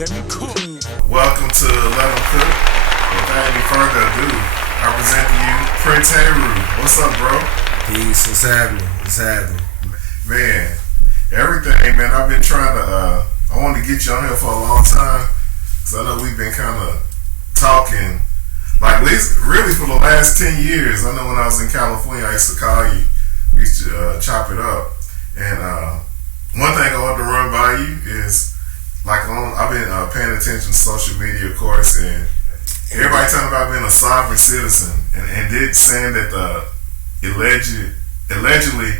Welcome to 11 Cook. Without any further ado, I present to you Prince Heru. What's up, bro? Peace. What's happening? What's happening? Man, everything, man. I've been trying to, I wanted to get you on here for a long time. Because I know we've been kind of talking, like, at least really for the last 10 years. I know when I was in California, I used to call you. We used to chop it up. And one thing I want to run by you is, like, I've been paying attention to social media, of course, and everybody talking about being a sovereign citizen, and did saying that allegedly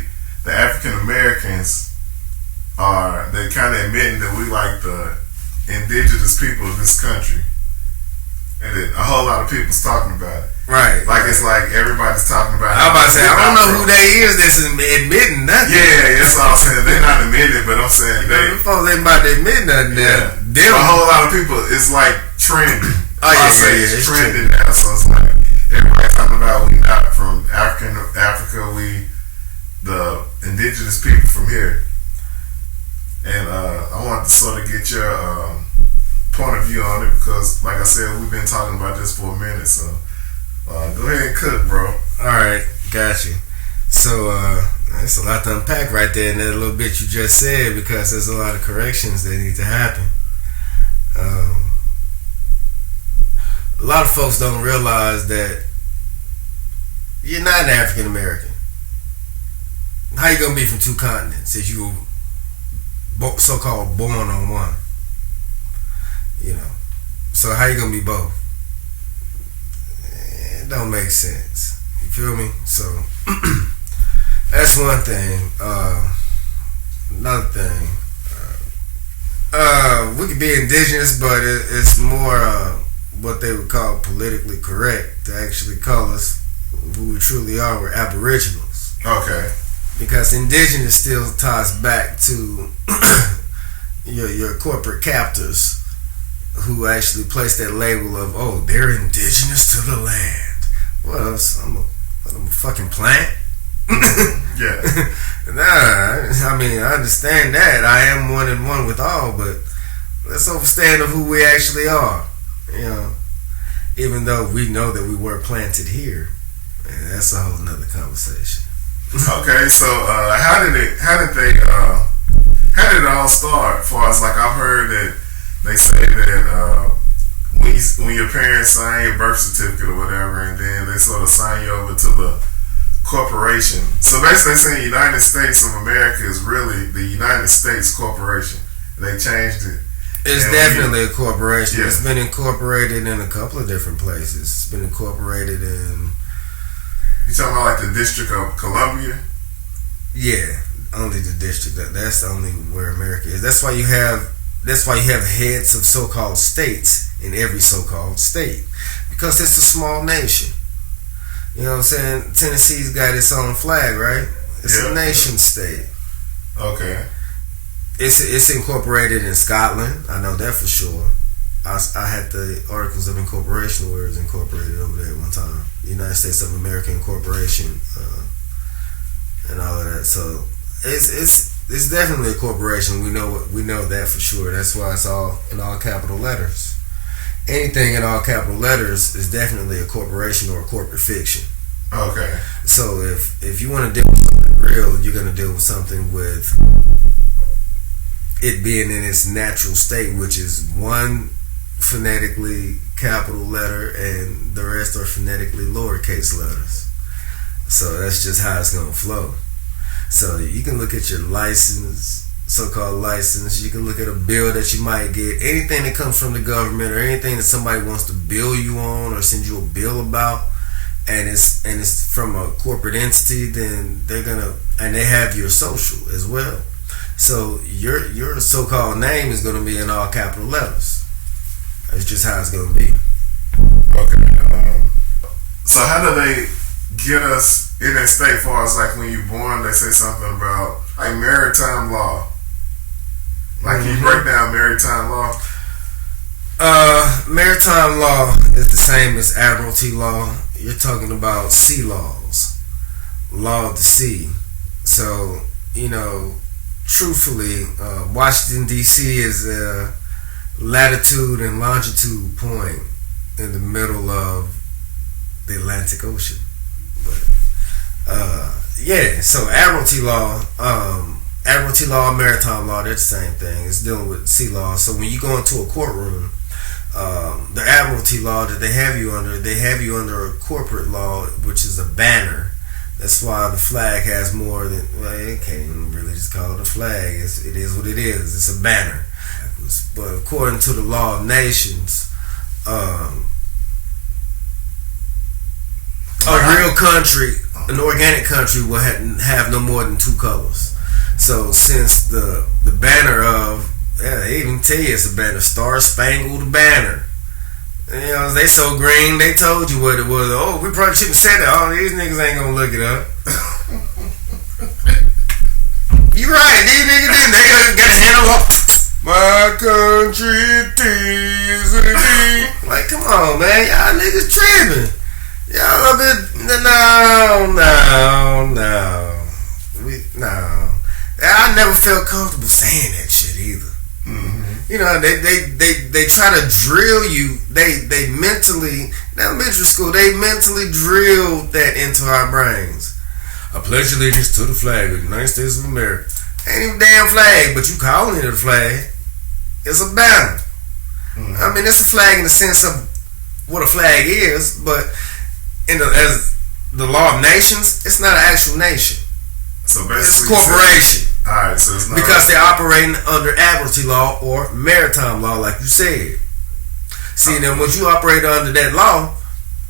the African Americans they kind of admitting that we like the indigenous people of this country, and that a whole lot of people's talking about it. Right. Like, it's like everybody's talking about it. I'm about to say, I don't know who they is that's admitting nothing. Yeah, that's all I'm saying. They're not admitting, but I'm saying they folks ain't about to admit nothing. Yeah. A whole lot of people, it's like trending. Oh, yeah, it's trending now. So it's like everybody talking about we not from Africa, we the indigenous people from here. And I wanted to sort of get your point of view on it because, like I said, we've been talking about this for a minute. So go ahead and cook, bro. All right, got you. So it's a lot to unpack right there in that little bit you just said, because there's a lot of corrections that need to happen. A lot of folks don't realize that you're not an African American. How you gonna be from two continents if you so-called born on one? You know, so how you gonna be both? It don't make sense. You feel me? So that's one thing. Another thing, we could be indigenous, but it's more what they would call politically correct to actually call us who we truly are. We're aboriginals. Okay. Because indigenous still ties back to your corporate captors who actually place that label of, oh, they're indigenous to the land. Well, I'm a fucking plant. Yeah. Nah, I mean, I understand that. I am one and one with all, but let's understand of who we actually are. You know, even though we know that we were planted here, and that's a whole nother conversation. Okay, so how did it all start? As far as, like, I've heard that they say that when your parents sign your birth certificate or whatever, and then they sort of sign you over to the corporation. So basically, they're saying United States of America is really the United States Corporation. They changed it. It's definitely a corporation. Yeah. It's been incorporated in a couple of different places. It's been incorporated in... You talking about like the District of Columbia? Yeah, only the district. That's only where America is. That's why you have heads of so-called states in every so-called state, because it's a small nation. You know what I'm saying? Tennessee's got its own flag, right? It's a nation state. Okay. It's incorporated in Scotland. I know that for sure. I had the Articles of Incorporation where it was incorporated over there at one time. United States of America Incorporation, and all of that. So it's definitely a corporation. We know that for sure. That's why it's all in all capital letters. Anything in all capital letters is definitely a corporation or a corporate fiction. Okay. So if you want to deal with something real, you're gonna deal with something with it being in its natural state, which is one phonetically capital letter and the rest are phonetically lowercase letters. So that's just how it's gonna flow. So you can look at your license, so-called license. You can look at a bill that you might get. Anything that comes from the government or anything that somebody wants to bill you on or send you a bill about, and it's from a corporate entity, then they have your social as well. So your so-called name is gonna be in all capital letters. That's just how it's gonna be. Okay. So how do they get us in that state? As far as, like, when you're born, they say something about like maritime law. Like, you break down maritime law. Maritime law is the same as admiralty law. You're talking about sea laws, law of the sea. So, you know, truthfully, Washington D.C. is latitude and longitude point in the middle of the Atlantic Ocean. But so Admiralty law, maritime law, they're the same thing. It's dealing with sea law. So when you go into a courtroom, the Admiralty law that they have you under a corporate law, which is a banner. That's why the flag has more than, well, you can't even really just call it a flag. It is what it is. It's a banner. But according to the law of nations, a real country, an organic country, will have no more than 2 colors. So since the banner of, they even tell you it's a banner, Star Spangled Banner. You know, they so green, they told you what it was. Oh, we probably shouldn't have said that. Oh, these niggas ain't gonna look it up. You right, these niggas didn't. They got a hand up. My country is a D. Like, come on, man. Y'all niggas tripping. Y'all a bit. No. I never felt comfortable saying that shit either. Mm-hmm. You know, they try to drill you. They mentally, in elementary school, they mentally drilled that into our brains. I pledge allegiance to the flag of the United States of America. Ain't even damn flag, but you calling it a flag. It's a banner. Mm-hmm. I mean, it's a flag in the sense of what a flag is, but as the law of nations, it's not an actual nation. So basically, it's a corporation. Alright, so it's not because they're operating under Admiralty law or maritime law, like you said. See, then once you operate under that law,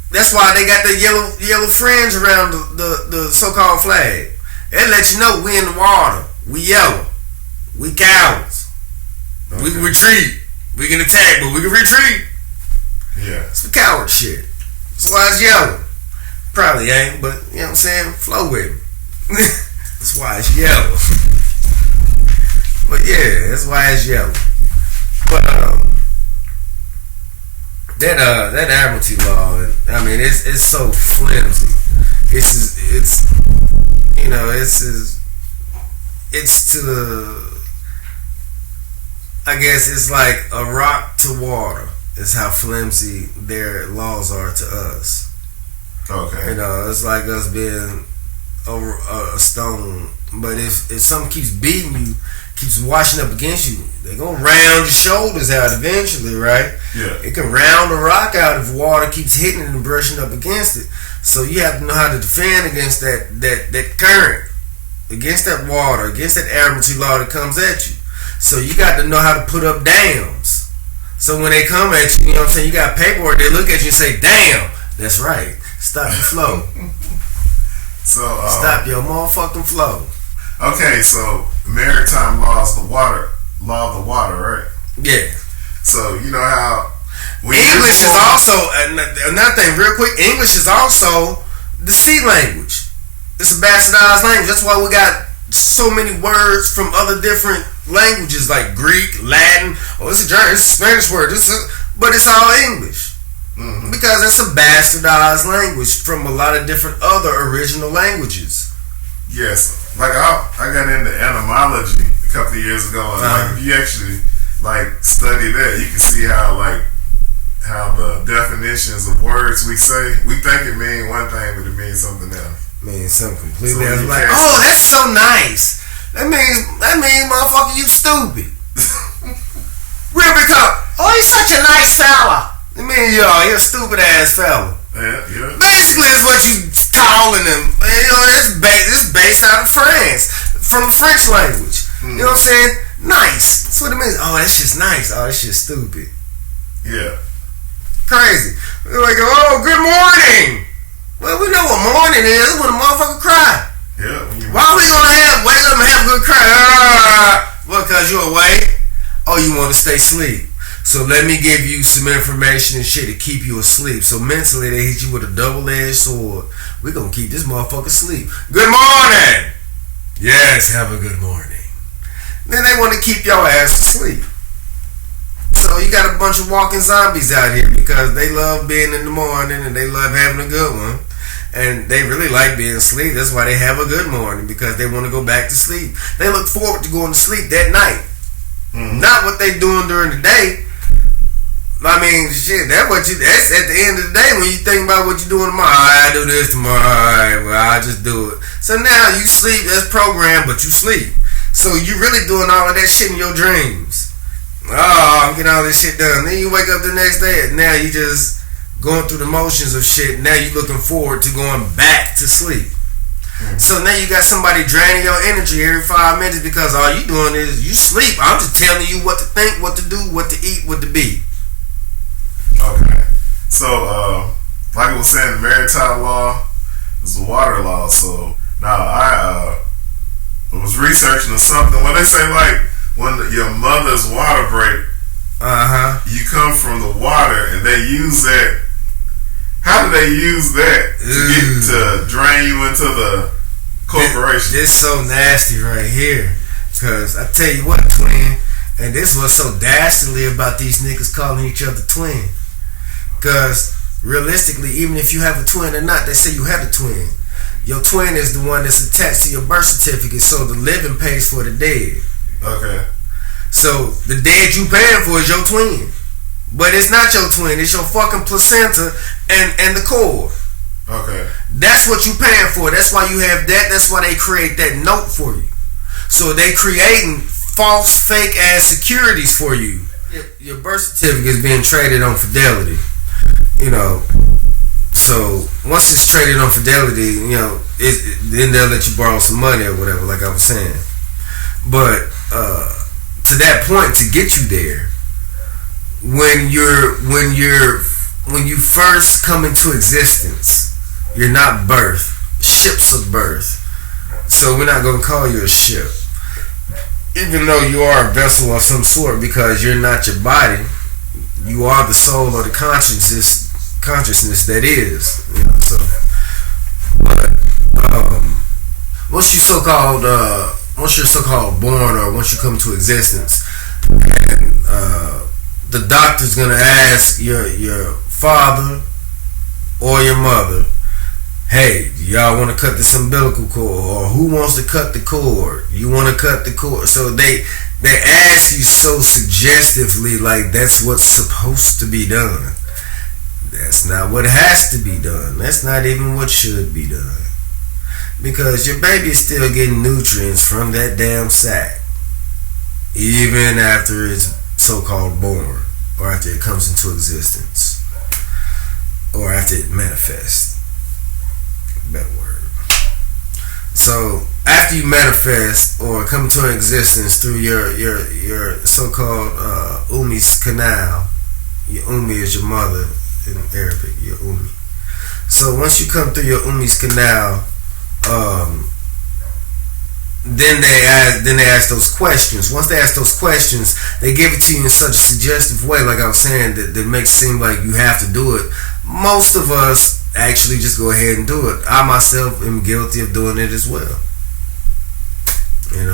that's why they got the yellow fringe around the so-called flag. It let you know we in the water. We yellow. We cowards. Okay. We can retreat. We can attack, but we can retreat. Yeah. It's the coward shit. That's why it's yellow. Probably ain't, but you know what I'm saying? Flow with me. That's why it's yellow. But yeah, that's why it's yellow. But that Admiralty law, I mean, it's so flimsy. It's to the, I guess it's like a rock to water. Is how flimsy their laws are to us. Okay. You know, it's like us being over a stone. But if something keeps beating you, keeps washing up against you, they're gonna round your shoulders out eventually, right? Yeah. It can round a rock out if water keeps hitting it and brushing up against it. So you have to know how to defend against that current, against that water, against that Admiralty law that comes at you. So you got to know how to put up dams. So when they come at you, you know what I'm saying, you got paperwork, they look at you and say, damn, that's right. Stop your flow. Stop your motherfucking flow. Okay, so maritime law is law of the water, right? Yeah. So you know how English is also another thing, real quick. English is also the sea language. It's a bastardized language. That's why we got so many words from other different languages like Greek, Latin. Oh, it's a German, it's a Spanish word. But it's all English. Mm-hmm. Because it's a bastardized language from a lot of different other original languages. Yes. Like I got into etymology a couple of years ago, and like if you actually like study that, you can see how the definitions of words we say, we think it means one thing, but it means something else. Means something completely else. Like, oh, that's so nice. That means motherfucker, you stupid. Real become, oh, he's such a nice fella. It means you're a stupid ass fella. Yeah. Basically, it's what you calling them. You know, it's based out of France, from the French language. Mm. You know what I'm saying? Nice. That's what it means. Oh, that's just nice. Oh, that's just stupid. Yeah. Crazy. They're like, oh, good morning. Well, we know what morning is when a motherfucker cry. Yeah. Why are we gonna wake up and have a good cry? Well, because you're awake. Oh, you want to stay asleep. So let me give you some information and shit to keep you asleep. So mentally they hit you with a double-edged sword. We're going to keep this motherfucker asleep. Good morning! Yes, have a good morning. Then they want to keep your ass asleep. So you got a bunch of walking zombies out here because they love being in the morning and they love having a good one. And they really like being asleep. That's why they have a good morning, because they want to go back to sleep. They look forward to going to sleep that night. Mm-hmm. Not what they doing during the day. I mean, shit, that's at the end of the day when you think about what you're doing tomorrow. I do this tomorrow, alright, well, I just do it. So now you sleep, that's programmed, but you sleep. So you really doing all of that shit in your dreams. Oh, I'm getting all this shit done. Then you wake up the next day, and now you just going through the motions of shit. Now you looking forward to going back to sleep. So now you got somebody draining your energy every 5 minutes because all you doing is you sleep. I'm just telling you what to think, what to do, what to eat, what to be. Okay. So, like I was saying, the maritime law is the water law. So now I was researching something. When they say like when your mother's water break, you come from the water, and they use that. How do they use that to drain you into the corporation? This so nasty right here. Because I tell you what, twin, and this was so dastardly about these niggas calling each other twin. Because realistically, even if you have a twin or not, they say you have a twin. Your twin is the one that's attached to your birth certificate, so the living pays for the dead. Okay. So the dead you paying for is your twin. But it's not your twin, it's your fucking placenta and the cord. Okay. That's what you paying for. That's why you have that. That's why they create that note for you. So they creating false, fake ass securities for you. Your birth certificate is being traded on fidelity. You know. So once it's traded on fidelity, you know, then they'll let you borrow some money or whatever, like I was saying. But to that point, to get you there, when you first come into existence, you're not birth. Ships of birth. So we're not gonna call you a ship, even though you are a vessel of some sort, because you're not your body. You are the soul or the consciousness that is. You know, so, but once you're so-called born, or once you come into existence, and the doctor's gonna ask your father or your mother, hey, y'all want to cut this umbilical cord, or who wants to cut the cord? You want to cut the cord? So they ask you so suggestively, like that's what's supposed to be done. That's not what has to be done. That's not even what should be done. Because your baby is still getting nutrients from that damn sack, even after it's so-called born, or after it comes into existence, or after it manifests. Better word. So after you manifest or come into existence through your so-called Umi's canal, your Umi is your mother in Arabic, your Umi. So once you come through your Umi's canal, then they ask those questions. Once they ask those questions, they give it to you in such a suggestive way, like I was saying, that makes it seem like you have to do it. Most of us actually just go ahead and do it. I myself am guilty of doing it as well. You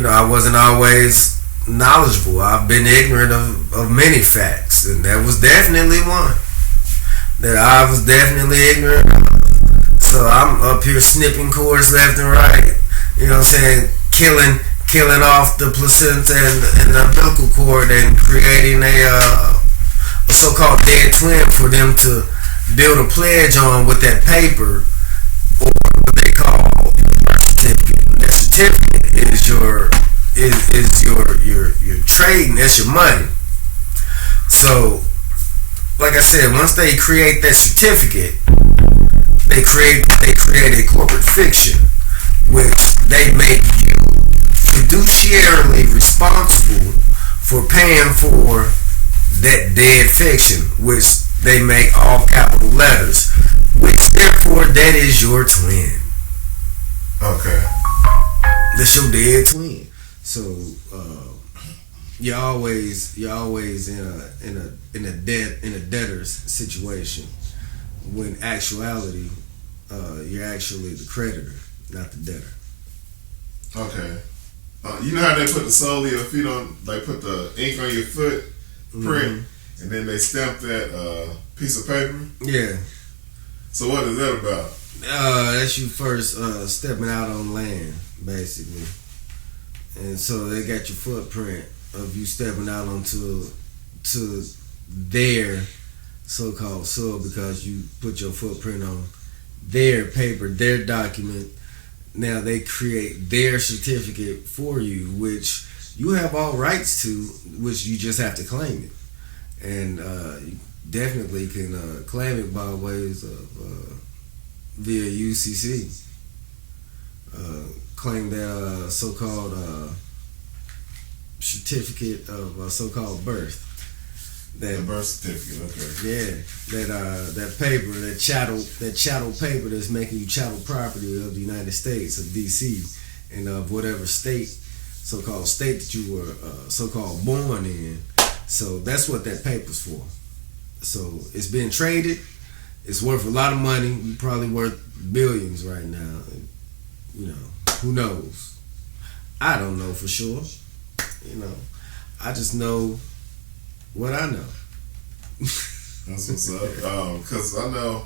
know, I wasn't always knowledgeable. I've been ignorant of many facts, and that was definitely one that I was definitely ignorant of. So I'm up here snipping cords left and right. You know what I'm saying? Killing off the placenta and the umbilical cord, and creating a so-called dead twin for them to build a pledge on with that paper, or what they call your birth certificate. And that certificate is your trading. That's your money. So, like I said, once they create that certificate, they create a corporate fiction, which they make you fiduciarily responsible for paying for that dead fiction, which they make all capital letters, which therefore that is your twin. Okay. That's your dead twin. So you're always in a debtor's situation, when actuality you're actually the creditor, not the debtor. Okay. You know how they put the sole of your feet on, like put the ink on your foot print, and then they stamp that piece of paper? Yeah. So what is that about? That's you first stepping out on land, basically. And so they got your footprint of you stepping out onto their so-called soil because you put your footprint on their paper, their document. Now they create their certificate for you, which you have all rights to, which you just have to claim it. And you definitely can claim it by ways of via UCC. Claim that so-called certificate of so-called birth. The birth certificate, okay. Yeah, that paper, that chattel paper that's making you chattel property of the United States, of DC, and of whatever so-called state that you were so-called born in. So that's what that paper's for. So it's been traded. It's worth a lot of money. You're probably worth billions right now. You know, who knows? I don't know for sure. You know, I just know what I know. That's what's up. Cause I know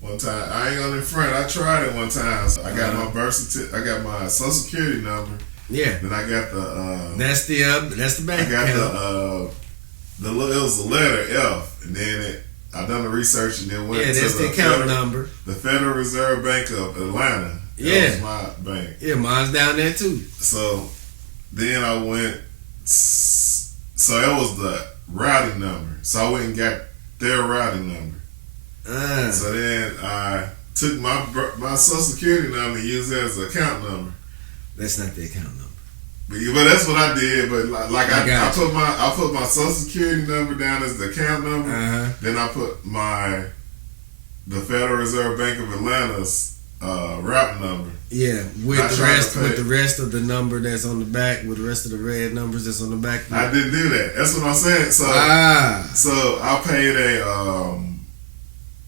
one time I ain't gonna in front. I tried it one time. So I got my birth certificate. I got my social security number. Yeah. Then I got the. That's the bank. I got account. It was the letter F, and then I done the research and then went to that's the account number. The Federal Reserve Bank of Atlanta. That was my bank. Yeah, mine's down there too. So then I went. So it was the routing number. So I went and got their routing number. So then I took my social security number and used it as an account number. That's not the account number. But that's what I did. But like I put my social security number down as the account number. Then I put the Federal Reserve Bank of Atlanta's route number. Yeah, with the rest of the number that's on the back, with the rest of the red numbers that's on the back. I didn't do that. That's what I'm saying. So so I paid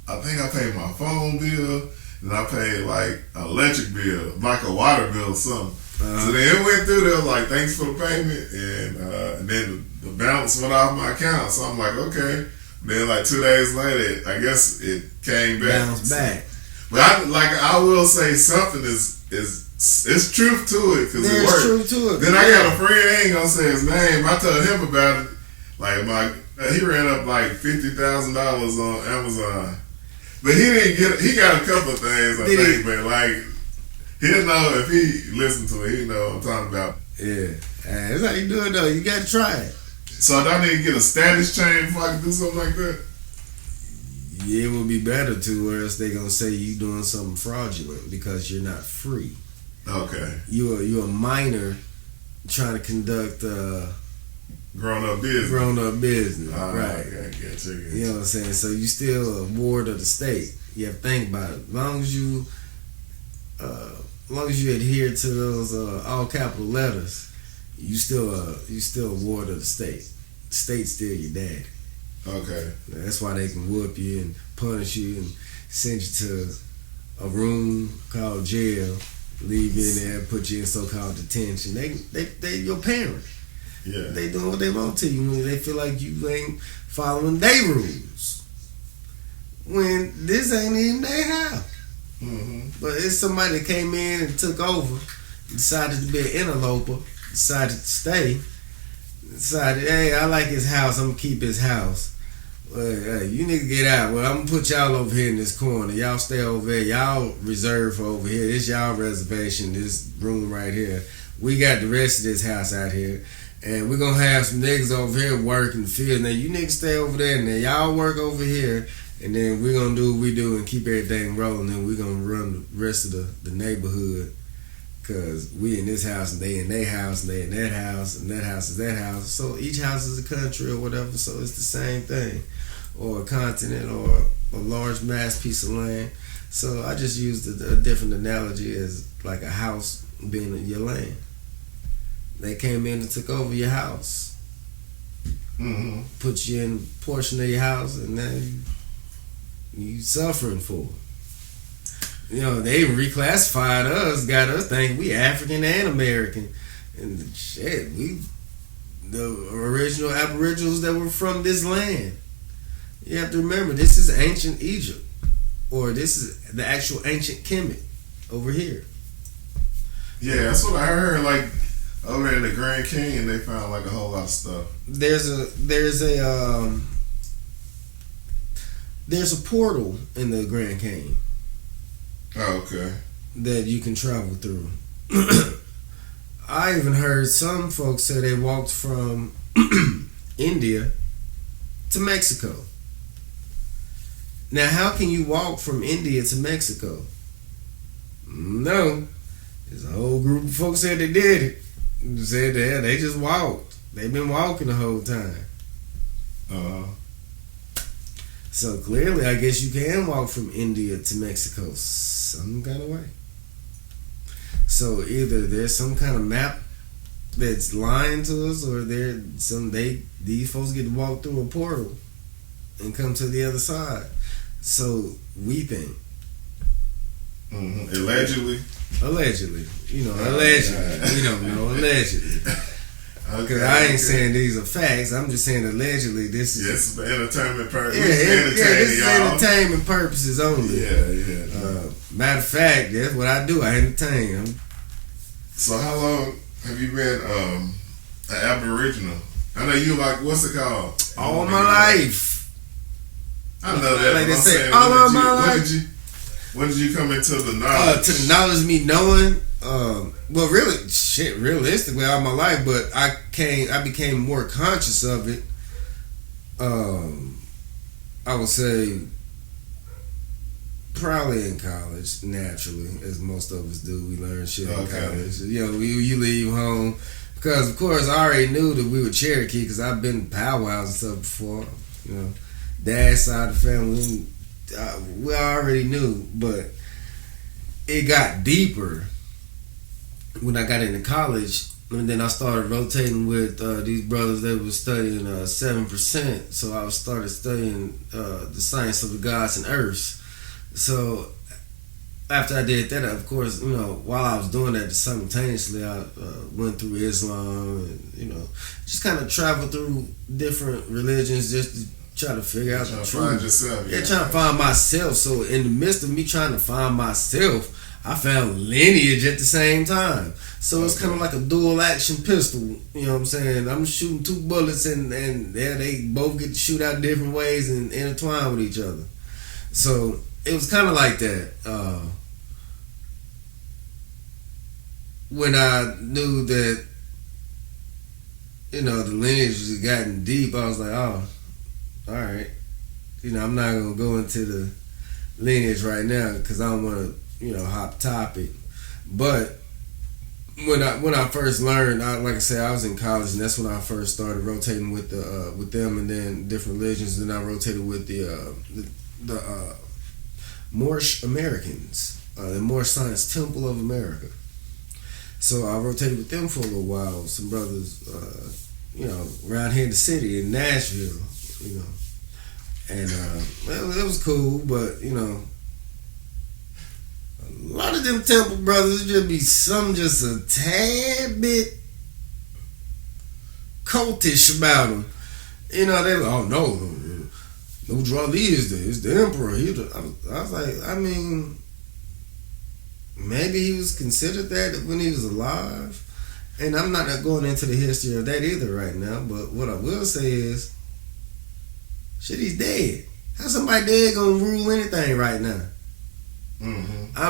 I think I paid my phone bill, and I paid like an electric bill, like a water bill or something. So then it went through there like, thanks for the payment, and then the balance went off my account. So I'm like, okay. Then like 2 days later, I guess it came back. Bounced back. But I will say something is truth to it, because it worked. There's truth to it. Then I got a friend, I ain't gonna say his name. I told him about it. Like he ran up like $50,000 on Amazon, but he didn't get. He got a couple of things I think, but like he'll know if he listened to it. He know what I'm talking about. Yeah, that's how you do it though. You gotta try it. So I need to get a status change before I can do something like that. Yeah, it would be better to, or else they gonna say you doing something fraudulent because you're not free. Okay. You're a minor trying to conduct grown up business. Right. You know what I'm saying? So you still a ward of the state. You have to think about it. As long as you adhere to those all capital letters, you still a ward of the state. The state's still your daddy. Okay. That's why they can whoop you and punish you and send you to a room called jail, leave you in there, put you in so-called detention. They your parent. Yeah. They doing what they want to you when they feel like you ain't following their rules. When this ain't even their house. Mm-hmm. But it's somebody that came in and took over, decided to be an interloper, decided to stay, decided, hey, I like his house, I'm gonna keep his house. Well, hey, you niggas get out. Well, I'm gonna put y'all over here in this corner. Y'all stay over there. Y'all reserved for over here. This y'all reservation, this room right here. We got the rest of this house out here. And we're gonna have some niggas over here work in the field. Now you niggas stay over there, and then y'all work over here. And then we're gonna do what we do and keep everything rolling. And we're gonna run the rest of the neighborhood. Cause we in this house and they in their house and they in that house and that house is that house. So each house is a country or whatever. So it's the same thing, or a continent or a large mass piece of land. So I just used a different analogy as like a house being your land. They came in and took over your house, put you in a portion of your house, and now you suffering for it. You know, they reclassified us, got us thinking we African and American. And shit, we the original aboriginals that were from this land. You have to remember, this is ancient Egypt. Or this is the actual ancient Kemet over here. Yeah, that's what I heard. Like, over there in the Grand Canyon, they found like a whole lot of stuff. There's a there's a portal in the Grand Canyon. Oh, okay. That you can travel through. I even heard some folks say they walked from India to Mexico. Now, how can you walk from India to Mexico? No. There's a whole group of folks said they did it. Said that they just walked. They've been walking the whole time. So clearly, I guess you can walk from India to Mexico some kind of way. So either there's some kind of map that's lying to us, or these folks get to walk through a portal and come to the other side. So we think. Mm-hmm. Allegedly. Allegedly. We don't know. Allegedly. Because I ain't saying these are facts. I'm just saying allegedly this is... Yes, for entertainment purposes. This is entertainment purposes only. Yeah. Matter of fact, that's what I do. I entertain them. So how long have you been an Aboriginal? I know you like, what's it called? All my life. I know that. Like they say, saying, all of my life. When did you come into the knowledge? To the knowledge, me knowing... well, really, realistically, all my life, but I became more conscious of it. I would say probably in college, naturally, as most of us do. We learn shit in college. You leave home because, of course, I already knew that we were Cherokee because I've been to powwows and stuff before. Dad's side of the family, we already knew, but it got deeper when I got into college, and then I started rotating with these brothers that were studying 7%. So I started studying the science of the gods and earths. So after I did that, of course, while I was doing that, simultaneously I went through Islam and just kind of traveled through different religions just to try to figure out the truth. Find yourself. Yeah, trying to find myself. So in the midst of me trying to find myself, I found lineage at the same time. So it's kind of like a dual action pistol. You know what I'm saying? I'm shooting two bullets and they both get to shoot out different ways and intertwine with each other. So it was kind of like that. When I knew that, the lineage had gotten deep, I was like, oh, all right. I'm not going to go into the lineage right now because I don't want to, hop topic. But when I first learned, like I said, I was in college, and that's when I first started rotating with them, and then different religions. Then I rotated with the Moorish Americans, the Moorish Science Temple of America. So I rotated with them for a little while. Some brothers, around here in the city in Nashville, and it was cool, but a lot of them temple brothers just be just a tad bit cultish about them. They like, oh no Drali is the emperor. I was like, maybe he was considered that when he was alive. And I'm not going into the history of that either right now, but what I will say is, shit, he's dead. How somebody dead gonna rule anything right now? Mm-hmm. I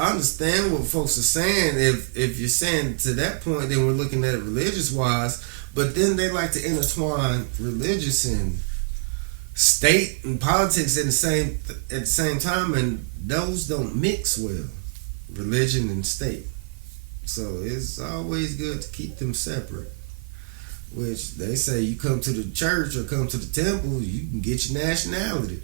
understand what folks are saying. If you're saying to that point, then we're looking at it religious wise. But then they like to intertwine religious and state and politics at the same time, and those don't mix well, religion and state. So it's always good to keep them separate. Which they say, you come to the church or come to the temple, you can get your nationality.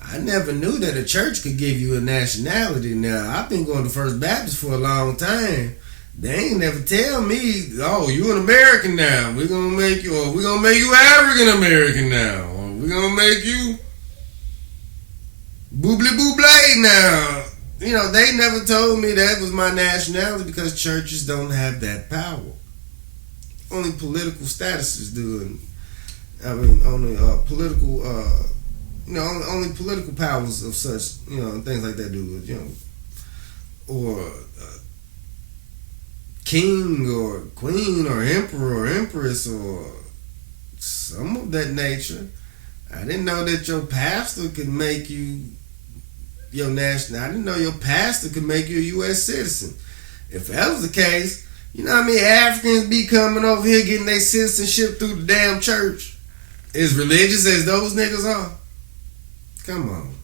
I never knew that a church could give you a nationality. Now, I've been going to First Baptist for a long time. They ain't never tell me, oh, you an American now. We're gonna make you African American now. Or we're gonna make you boobly booblay now. They never told me that was my nationality because churches don't have that power. Only political statuses do. Only political, only political powers of such, things like that do. Or king or queen or emperor or empress or some of that nature. I didn't know that your pastor could make you your national. I didn't know your pastor could make you a U.S. citizen. If that was the case, you know how many Africans be coming over here getting their citizenship through the damn church? As religious as those niggas are? Come on.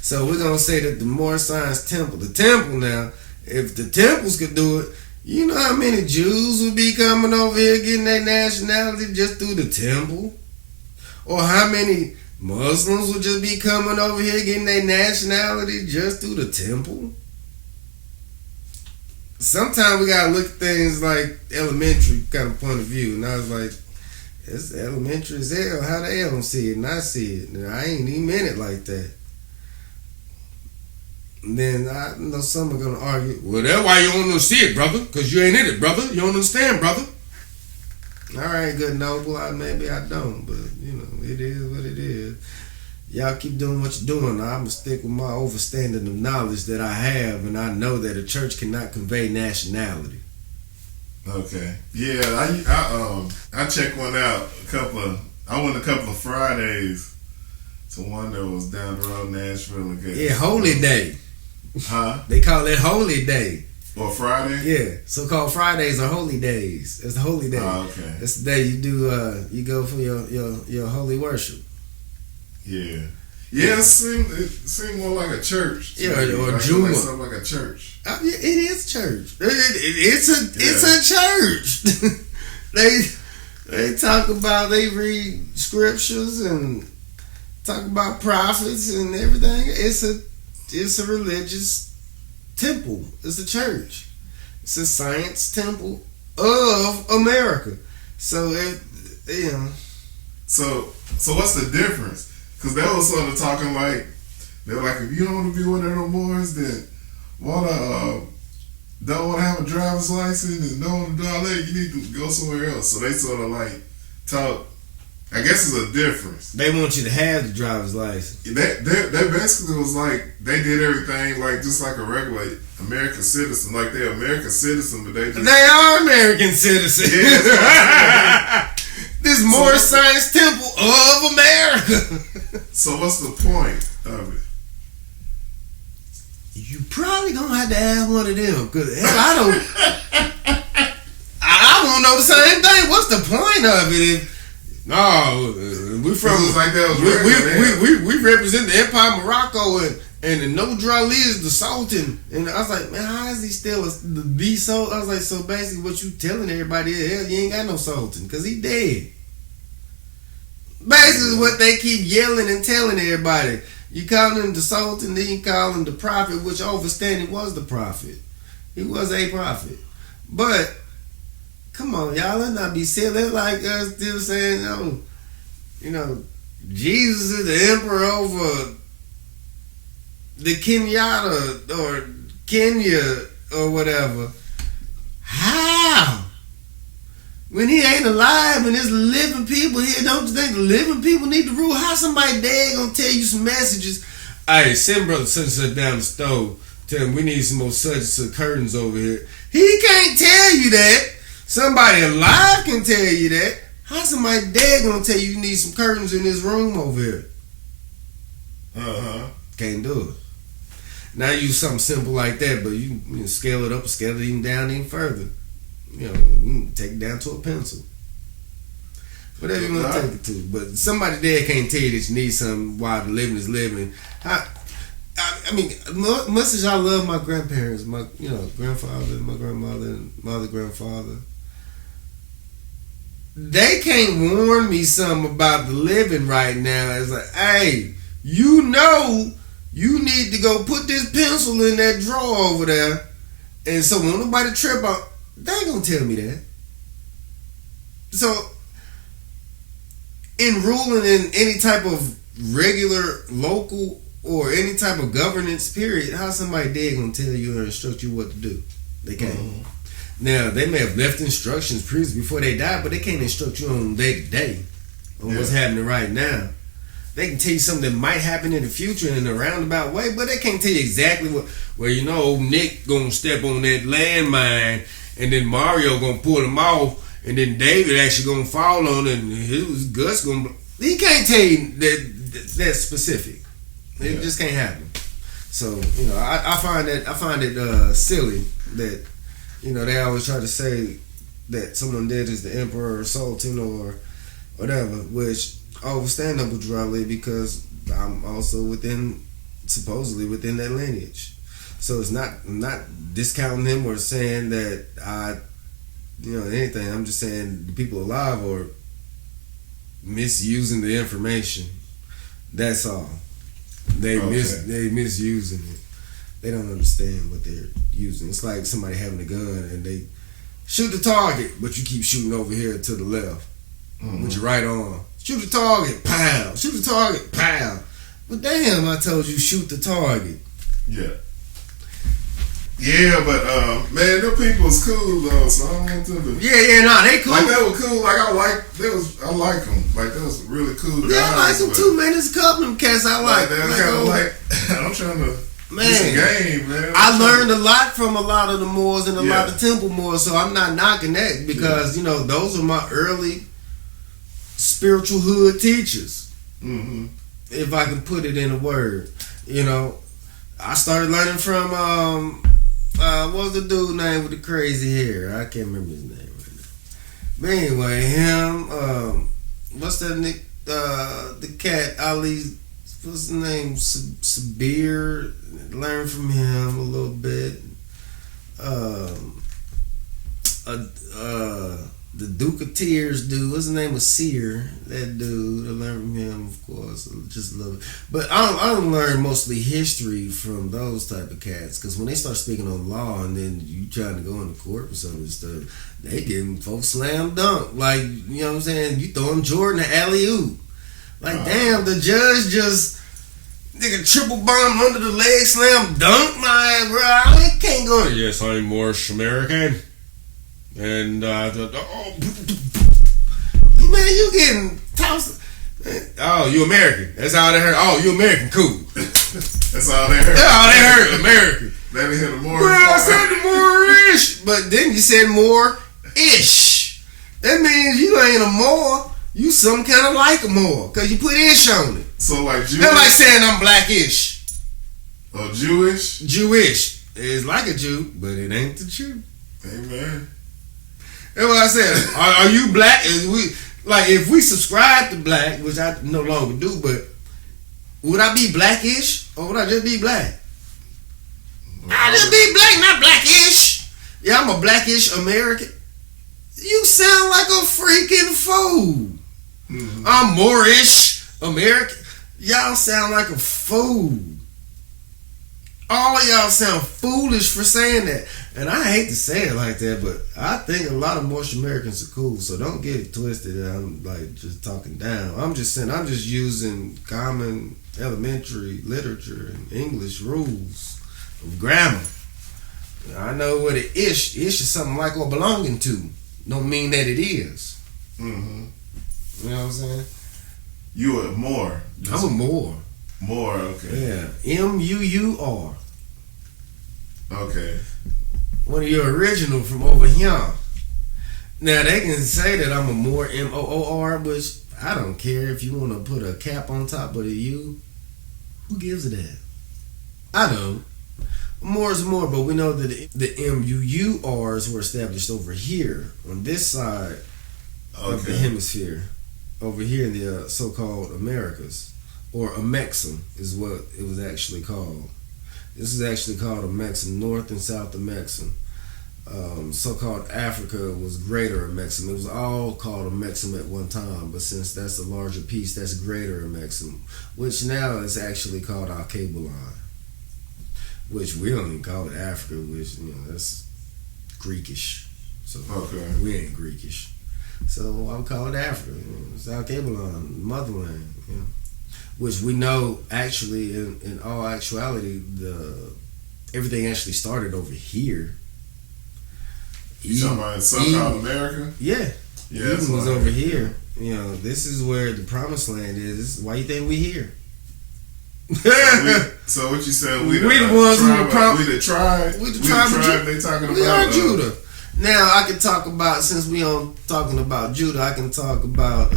So we're going to say that the Moorish temple, the temple now, if the temples could do it, you know how many Jews would be coming over here getting their nationality just through the temple? Or how many Muslims would just be coming over here getting their nationality just through the temple? Sometimes we gotta look at things like elementary kind of point of view, and I was like, it's elementary as hell. How they don't see it and I see it, and I ain't even in it like that. And then I know some are gonna argue, well, that's why you don't see it, brother, because you ain't in it, brother. You don't understand, brother. All right, good noble. Maybe I don't, but you know, it is what it is. Y'all keep doing what you're doing. I'm going to stick with my overstanding of knowledge that I have, and I know that a church cannot convey nationality. Okay. Yeah, I checked one out I went a couple of Fridays to one that was down the road in Nashville. Yeah, Holy Day. Huh? They call it Holy Day. Or Friday? Yeah, so-called Fridays are holy days. It's the holy day. Oh, okay. That's the day you do. You go for your holy worship. Yeah. Yeah, it seemed more like a church. Yeah, or like, Juma. Like something like a church. Yeah, it is church. It's a church. They talk about, they read scriptures and talk about prophets and everything. It's a religious temple. It's a church. It's a science temple of America. So So what's the difference? Because they were sort of talking like, they were like, if you don't want to be one of them boys that don't want to have a driver's license and don't want to do all that, you need to go somewhere else. So they sort of like talk. I guess it's a difference. They want you to have the driver's license. They basically was like, they did everything like just like a regular American citizen. Like they're American citizen, but they are American citizens. Yeah, this Moorish Science Temple of America. So what's the point of it? You probably gonna have to ask one of them, cause hell, I won't know the same thing. What's the point of it? We from like that was we represent the Empire of Morocco and the Nodrali is the Sultan, and I was like, man, how is he still the Sultan? I was like, so basically what you telling everybody is, hell, you ain't got no Sultan because he dead. Basically what they keep yelling and telling everybody. You call him the Sultan, then you call him the prophet, which overstanding was the prophet. He was a prophet. But come on, y'all, let's not be silly like us still saying, oh, you know, Jesus is the emperor over the Kenyatta or Kenya or whatever. How? When he ain't alive and there's living people here, don't you think the living people need to rule? How somebody dead gonna tell you some messages? Hey, send brother such and such down the stove. Tell him we need some more such and such curtains over here. He can't tell you that. Somebody alive can tell you that. How somebody dead gonna tell you need some curtains in this room over here? Can't do it. Now use something simple like that, but you can scale it up, scale it even down even further. You know, you can take it down to a pencil. Whatever you want to take it to. But somebody there can't tell you that you need something while the living is living. I mean, much as I love my grandparents, my grandfather, my grandmother, and my other grandfather, they can't warn me something about the living right now. It's like, hey, you know you need to go put this pencil in that drawer over there. And so when nobody trip out, they ain't gonna tell me that. So, in ruling in any type of regular, local, or any type of governance period, how somebody dead gonna tell you or instruct you what to do? They can't. Now, they may have left instructions previously before they died, but they can't instruct you on day to day on what's happening right now. They can tell you something that might happen in the future in a roundabout way, but they can't tell you exactly what. Well, you know, old Nick gonna step on that landmine, and then Mario gonna pull him off, and then David actually gonna fall on it, and his guts gonna. He can't tell you that specific. It just can't happen. So I find it silly that they always try to say that someone dead is the emperor or sultan or whatever, which I overstand Uncle Drawley because I'm also supposedly within that lineage. So it's I'm not discounting him or saying that anything. I'm just saying the people alive are misusing the information. That's all. They misusing it. They don't understand what they're using. It's like somebody having a gun and they shoot the target, but you keep shooting over here to the left with your right arm. Shoot the target, pow. Shoot the target, pow. But damn, I told you shoot the target. Yeah. Yeah, but man, them people's cool though, so I don't want them to. Yeah, they cool. Like they were cool. Like I like them. Like they was really cool guys. Yeah, I like them too, man. There's a couple of them cats I like. They're kind of like I'm trying to do some game, man. I learned a lot from a lot of the Moors and a lot of Temple Moors, so I'm not knocking that because those are my early spiritual hood teachers. Mm-hmm. If I can put it in a word, I started learning from what was the dude name with the crazy hair? I can't remember his name right now. But anyway, him, what's that Nick? The cat Ali, what's his name? Sabir. Learn from him a little bit. The Duke of Tears dude, what's his name? Was Seer. That dude, I learned from him, of course, just a little bit. But I don't learn mostly history from those type of cats, because when they start speaking on law and then you trying to go into court for some of this stuff, they getting folks slam dunk. Like, you know what I'm saying? You throw him Jordan an alley-oop. Like, damn, the judge just nigga triple bomb under the leg, slam dunk my ass, bro. I can't go. Yes, I'm Moorish American. And man, you getting tossed. Oh, you American. That's all they heard. Oh, you American, cool. That's all they heard. That's all they heard. American. They didn't hear the Moorish. Bro, I said the Moorish. But then you said Moor-ish. That means you ain't a Moor. You some kind of like a Moor. Because you put ish on it. So like Jewish? That's like saying I'm blackish. Or Jewish? Jewish. It's like a Jew, but it ain't the Jew. Amen. That's what I said. Are you black? If we subscribe to black, which I no longer do, but would I be blackish or would I just be black? I just be black, not blackish. Yeah, I'm a blackish American. You sound like a freaking fool. Mm-hmm. I'm Moorish American. Y'all sound like a fool. All of y'all sound foolish for saying that. And I hate to say it like that, but I think a lot of Moorish Americans are cool, so don't get it twisted. I'm like just talking down. I'm just saying, I'm just using common elementary literature and English rules of grammar. I know what it is. Ish is something like or belonging to. Don't mean that it is. Mm-hmm. You know what I'm saying? You a Moor. I'm a Moor. Moor, okay. Yeah. M-U-U-R. Okay. One of your original from over here. Now, they can say that I'm a Moor, M-O-O-R, but I don't care if you want to put a cap on top of the U. Who gives a damn? I don't. Moor is more, but we know that the M-U-U-Rs were established over here, on this side of the hemisphere, over here in the so-called Americas, or Amexem is what it was actually called. This is actually called Amexem, North and South Amexem. So-called Africa was Greater Amexem. It was all called Amexem at one time, but since that's a larger piece, that's Greater Amexem, which now is actually called our cable line, which we don't even call it Africa, which, that's Greekish. So we ain't Greekish. So I would call it Africa. It's our cable line, motherland, which we know actually, in all actuality, everything actually started over here. You talking about so-called America? Yeah. Yeah, Eden was over here. This is where the promised land is. This is why you think we here. So what you said? We the ones who were we the tribe. We the tribe. They talking about. We are Judah. Now I can talk about, since we on talking about Judah, I can talk about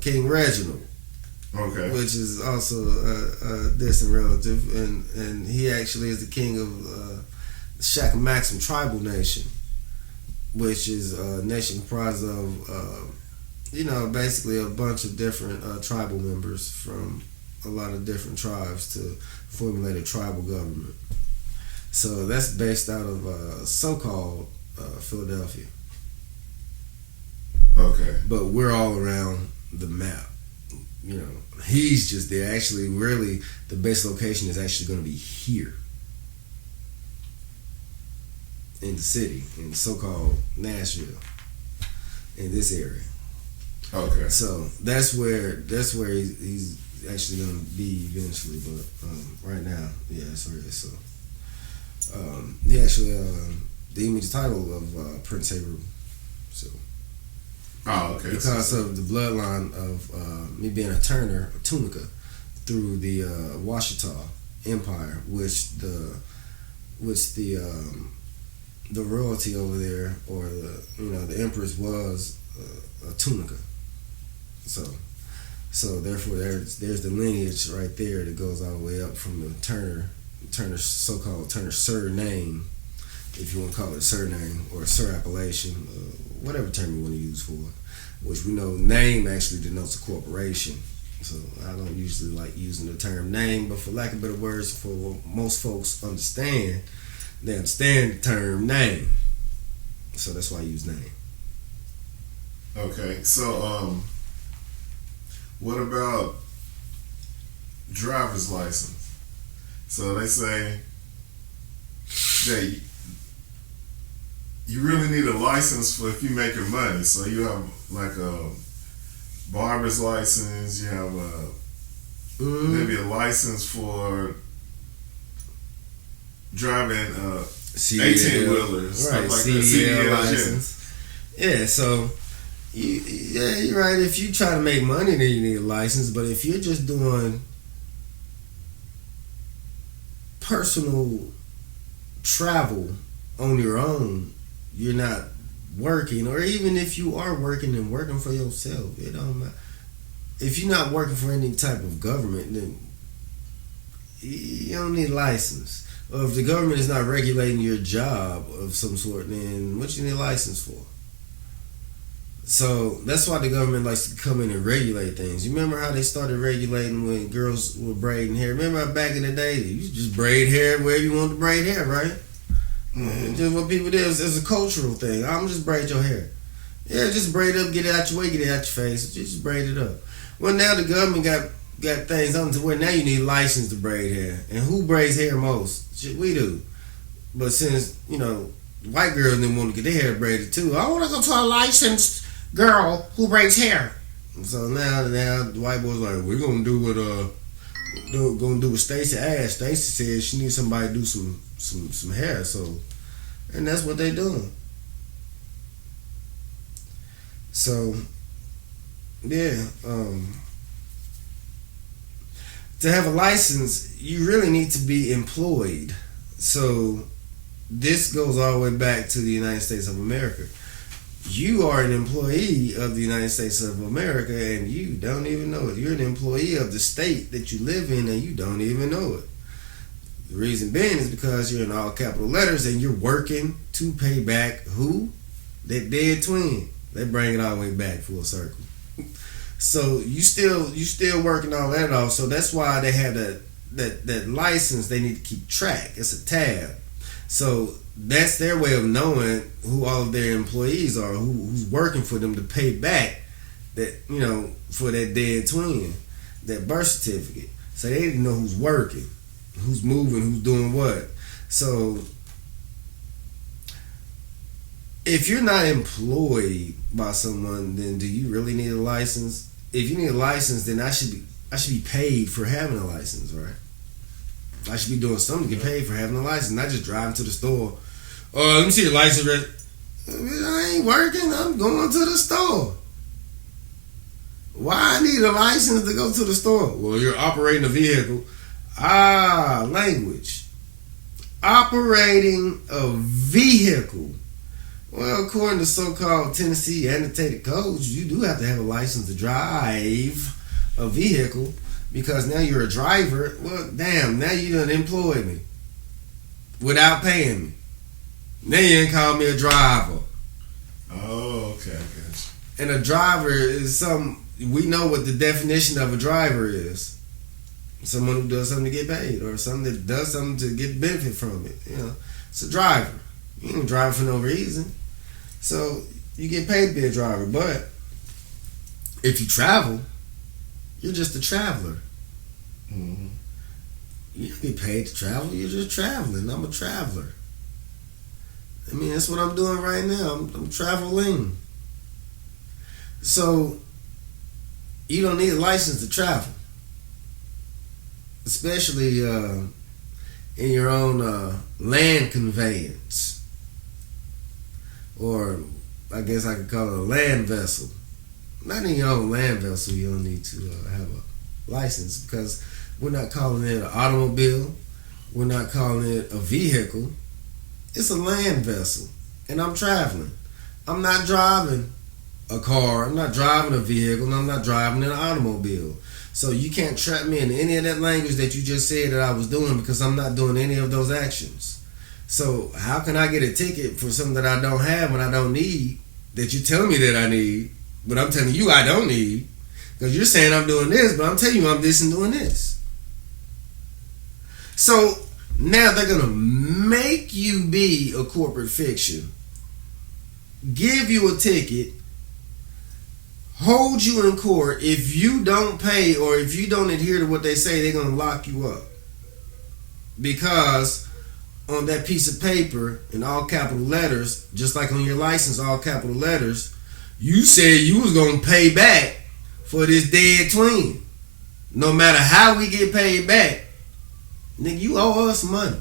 King Reginald. Okay. Which is also a distant relative, and he actually is the king of Shakamaksim tribal nation, which is a nation comprised of basically a bunch of different tribal members from a lot of different tribes to formulate a tribal government. So that's based out of so-called Philadelphia. Okay. But we're all around the map. He's just there. Actually, really, the base location is actually going to be here in the city, in so-called Nashville, in this area. Okay. So that's where he's actually going to be eventually. But right now, yeah, that's where it is. So he actually gave me the title of Prince Heru. So. Oh, okay. Because of the bloodline of me being a Turner, a Tunica, through the Washita Empire, which the royalty over there, or the empress was a Tunica. So therefore there's the lineage right there that goes all the way up from the Turner so-called Turner surname, if you want to call it a surname or a sir appellation, whatever term you want to use for it, which we know name actually denotes a corporation. So I don't usually like using the term name, but for lack of better words, for what most folks understand, they understand the term name. So that's why I use name. Okay, so what about driver's license? So they say that you really need a license for if you're making money. So you have like a barber's license, you have maybe a license for driving 18-wheelers, right? Stuff like CDL that. license. Yeah, so you're right. If you try to make money, then you need a license. But if you're just doing personal travel on your own, you're not working. Or even if you are working and working for yourself, it don't matter. If you're not working for any type of government, then you don't need a license. Or if the government is not regulating your job of some sort, then what you need a license for? So that's why the government likes to come in and regulate things. You remember how they started regulating when girls were braiding hair? Remember back in the day, you just braid hair wherever you want to braid hair, right? Mm-hmm. Just what people did is a cultural thing. I'm just braid your hair. Yeah, just braid it up, get it out your way, get it out your face. Just braid it up. Well, now the government got things on to where now you need a license to braid hair. And who braids hair most? Shit, we do. But since, white girls didn't want to get their hair braided too, I want to go to a licensed girl who braids hair. So now the white boys like, we're gonna do what Stacey asked. Stacey said she needs somebody to do some hair, and that's what they doing. So yeah, to have a license, you really need to be employed. So this goes all the way back to the United States of America. You are an employee of the United States of America and you don't even know it. You're an employee of the state that you live in and you don't even know it. The reason being is because you're in all capital letters and you're working to pay back who? That dead twin. They bring it all the way back full circle. So you still working all that off. So that's why they have that license. They need to keep track. It's a tab. So that's their way of knowing who all of their employees are, who's working for them to pay back that, for that dead twin, that birth certificate. So they didn't know who's working, who's moving, who's doing what. So if you're not employed by someone, then do you really need a license? If you need a license, then I should be paid for having a license, right? I should be doing something to get paid for having a license, not just driving to the store. Let me see your license. I ain't working. I'm going to the store. Why I need a license to go to the store? Well, you're operating a vehicle. Language. Operating a vehicle. Well, according to so-called Tennessee annotated codes, you do have to have a license to drive a vehicle because now you're a driver. Well, damn, now you done employed me without paying me. Now you ain't call me a driver. Oh, okay, I got you. And a driver is we know what the definition of a driver is. Someone who does something to get paid or something that does something to get benefit from it. You know, it's a driver. You don't drive for no reason. So you get paid to be a driver. But if you travel, you're just a traveler. Mm-hmm. You don't get paid to travel. You're just traveling. I'm a traveler. I mean, that's what I'm doing right now. I'm traveling. So you don't need a license to travel. Especially in your own land conveyance. Or I guess I could call it a land vessel. Not in your own land vessel, you don't need to have a license because we're not calling it an automobile. We're not calling it a vehicle. It's a land vessel. And I'm traveling. I'm not driving a car. I'm not driving a vehicle. And I'm not driving an automobile. So you can't trap me in any of that language that you just said that I was doing because I'm not doing any of those actions. So how can I get a ticket for something that I don't have and I don't need, that you tell me that I need, but I'm telling you I don't need? Because you're saying I'm doing this, but I'm telling you I'm this and doing this. So now they're going to make you be a corporate fiction, give you a ticket, hold you in court. If you don't pay or if you don't adhere to what they say, they're going to lock you up. Because on that piece of paper in all capital letters, just like on your license, all capital letters, you said you was going to pay back for this dead twin. No matter how we get paid back, nigga, you owe us money.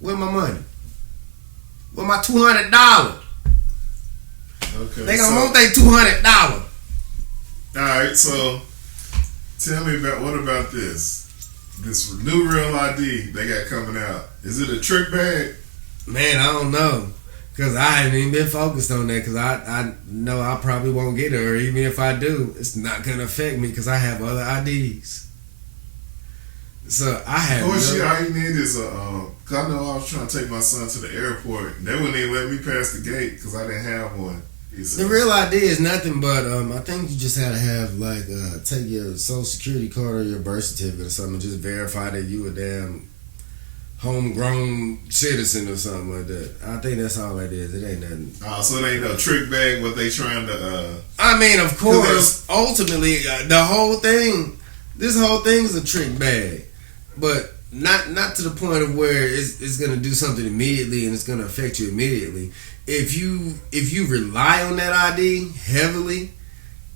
Where my money? Where my $200? Okay. They gonna want their $200. Alright, so tell me what about this? This new Real ID they got coming out. Is it a trick bag? Man, I don't know. Because I haven't even been focused on that. Because I know I probably won't get it. Or even if I do, it's not going to affect me because I have other IDs. So I have all you need is a... Because I know I was trying to take my son to the airport. They wouldn't even let me pass the gate because I didn't have one. The Real ID is nothing but, I think you just had to have, like, take your social security card or your birth certificate or something and just verify that you a damn homegrown citizen or something like that. I think that's all that is. It ain't nothing. So it ain't no trick bag, what they trying to... I mean, of course, ultimately, this whole thing is a trick bag. But not to the point of where it's going to do something immediately and it's going to affect you immediately. If you rely on that ID heavily,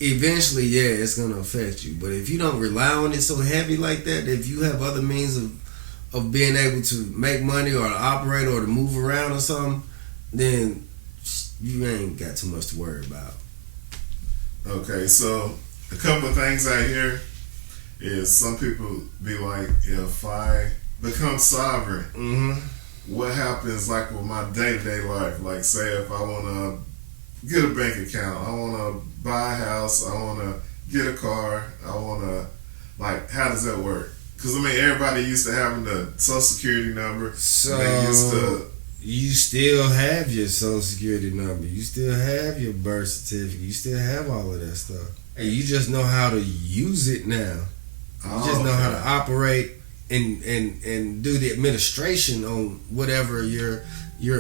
eventually, yeah, it's going to affect you. But if you don't rely on it so heavy like that, if you have other means of being able to make money or to operate or to move around or something, then you ain't got too much to worry about. Okay, so a couple of things I hear is some people be like, if I become sovereign, what happens like with my day-to-day life? Like say if I want to get a bank account, I want to buy a house, I want to get a car, I want to, like, how does that work? Because I mean everybody used to having the social security number. So they used to, you still have your social security number, you still have your birth certificate, you still have all of that stuff. Hey, you just know how to use it now. You just know how to operate and do the administration on whatever you're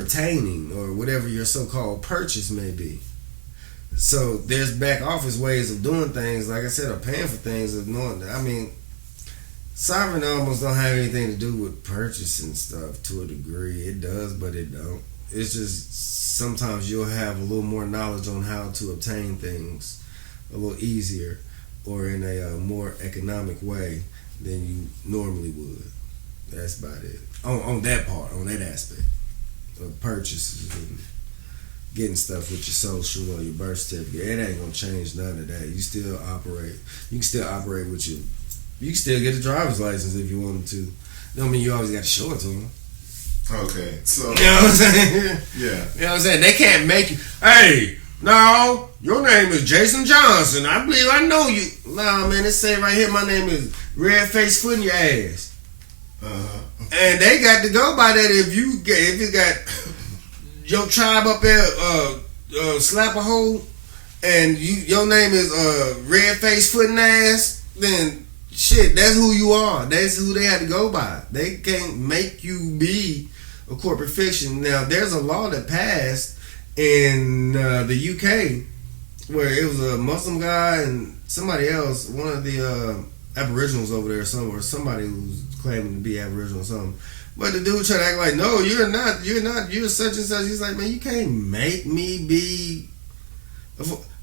obtaining or whatever your so-called purchase may be. So there's back office ways of doing things, like I said, of paying for things, of knowing that. I mean, sovereign almost don't have anything to do with purchasing stuff to a degree. It does, but it don't. It's just sometimes you'll have a little more knowledge on how to obtain things a little easier or in a more economic way than you normally would. That's about it. On that part, on that aspect of purchases and getting stuff with your social or your birth certificate, it ain't gonna change none of that. You still operate. You can still operate with you can still get a driver's license if you wanted to. Don't mean you always got to show it to them. Okay, so you know what I'm saying? Yeah. You know what I'm saying? They can't make you. Hey, no, your name is Jason Johnson. I believe I know you. Nah, man, it say right here, my name is Red Face Foot in your ass. And they got to go by that. If it got your tribe up there, slap a hole, and your name is Red Face Foot and ass, then shit, that's who you are. That's who they had to go by. They can't make you be a corporate fiction. Now, there's a law that passed in the UK where it was a Muslim guy and somebody else, one of the Aboriginals over there somewhere, somebody who's claiming to be Aboriginal or something. But the dude tried to act like, no, you're such and such. He's like, man, you can't make me be.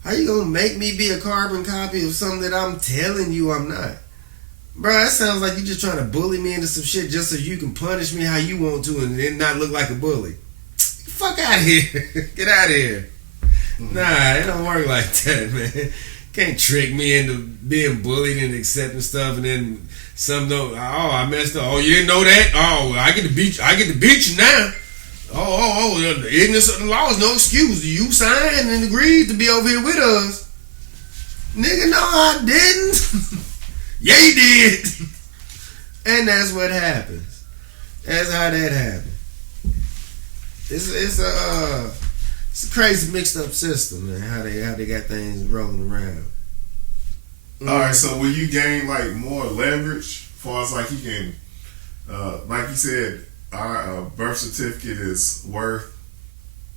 How you gonna make me be a carbon copy of something that I'm telling you I'm not? Bro, that sounds like you just trying to bully me into some shit just so you can punish me how you want to and then not look like a bully. Fuck out of here. Get out of here. Nah, it don't work like that, man. Can't trick me into being bullied and accepting stuff and then some don't. Oh, I messed up. Oh, you didn't know that? Oh, I get to beat you now. Oh, the ignorance of the law is no excuse. You signed and agreed to be over here with us. Nigga, no, I didn't. Yeah, you did. And that's what happens. That's how that happened. It's a crazy mixed up system, man. How they got things rolling around. All right, so will you gain like more leverage, as far as like you can, like you said, our birth certificate is worth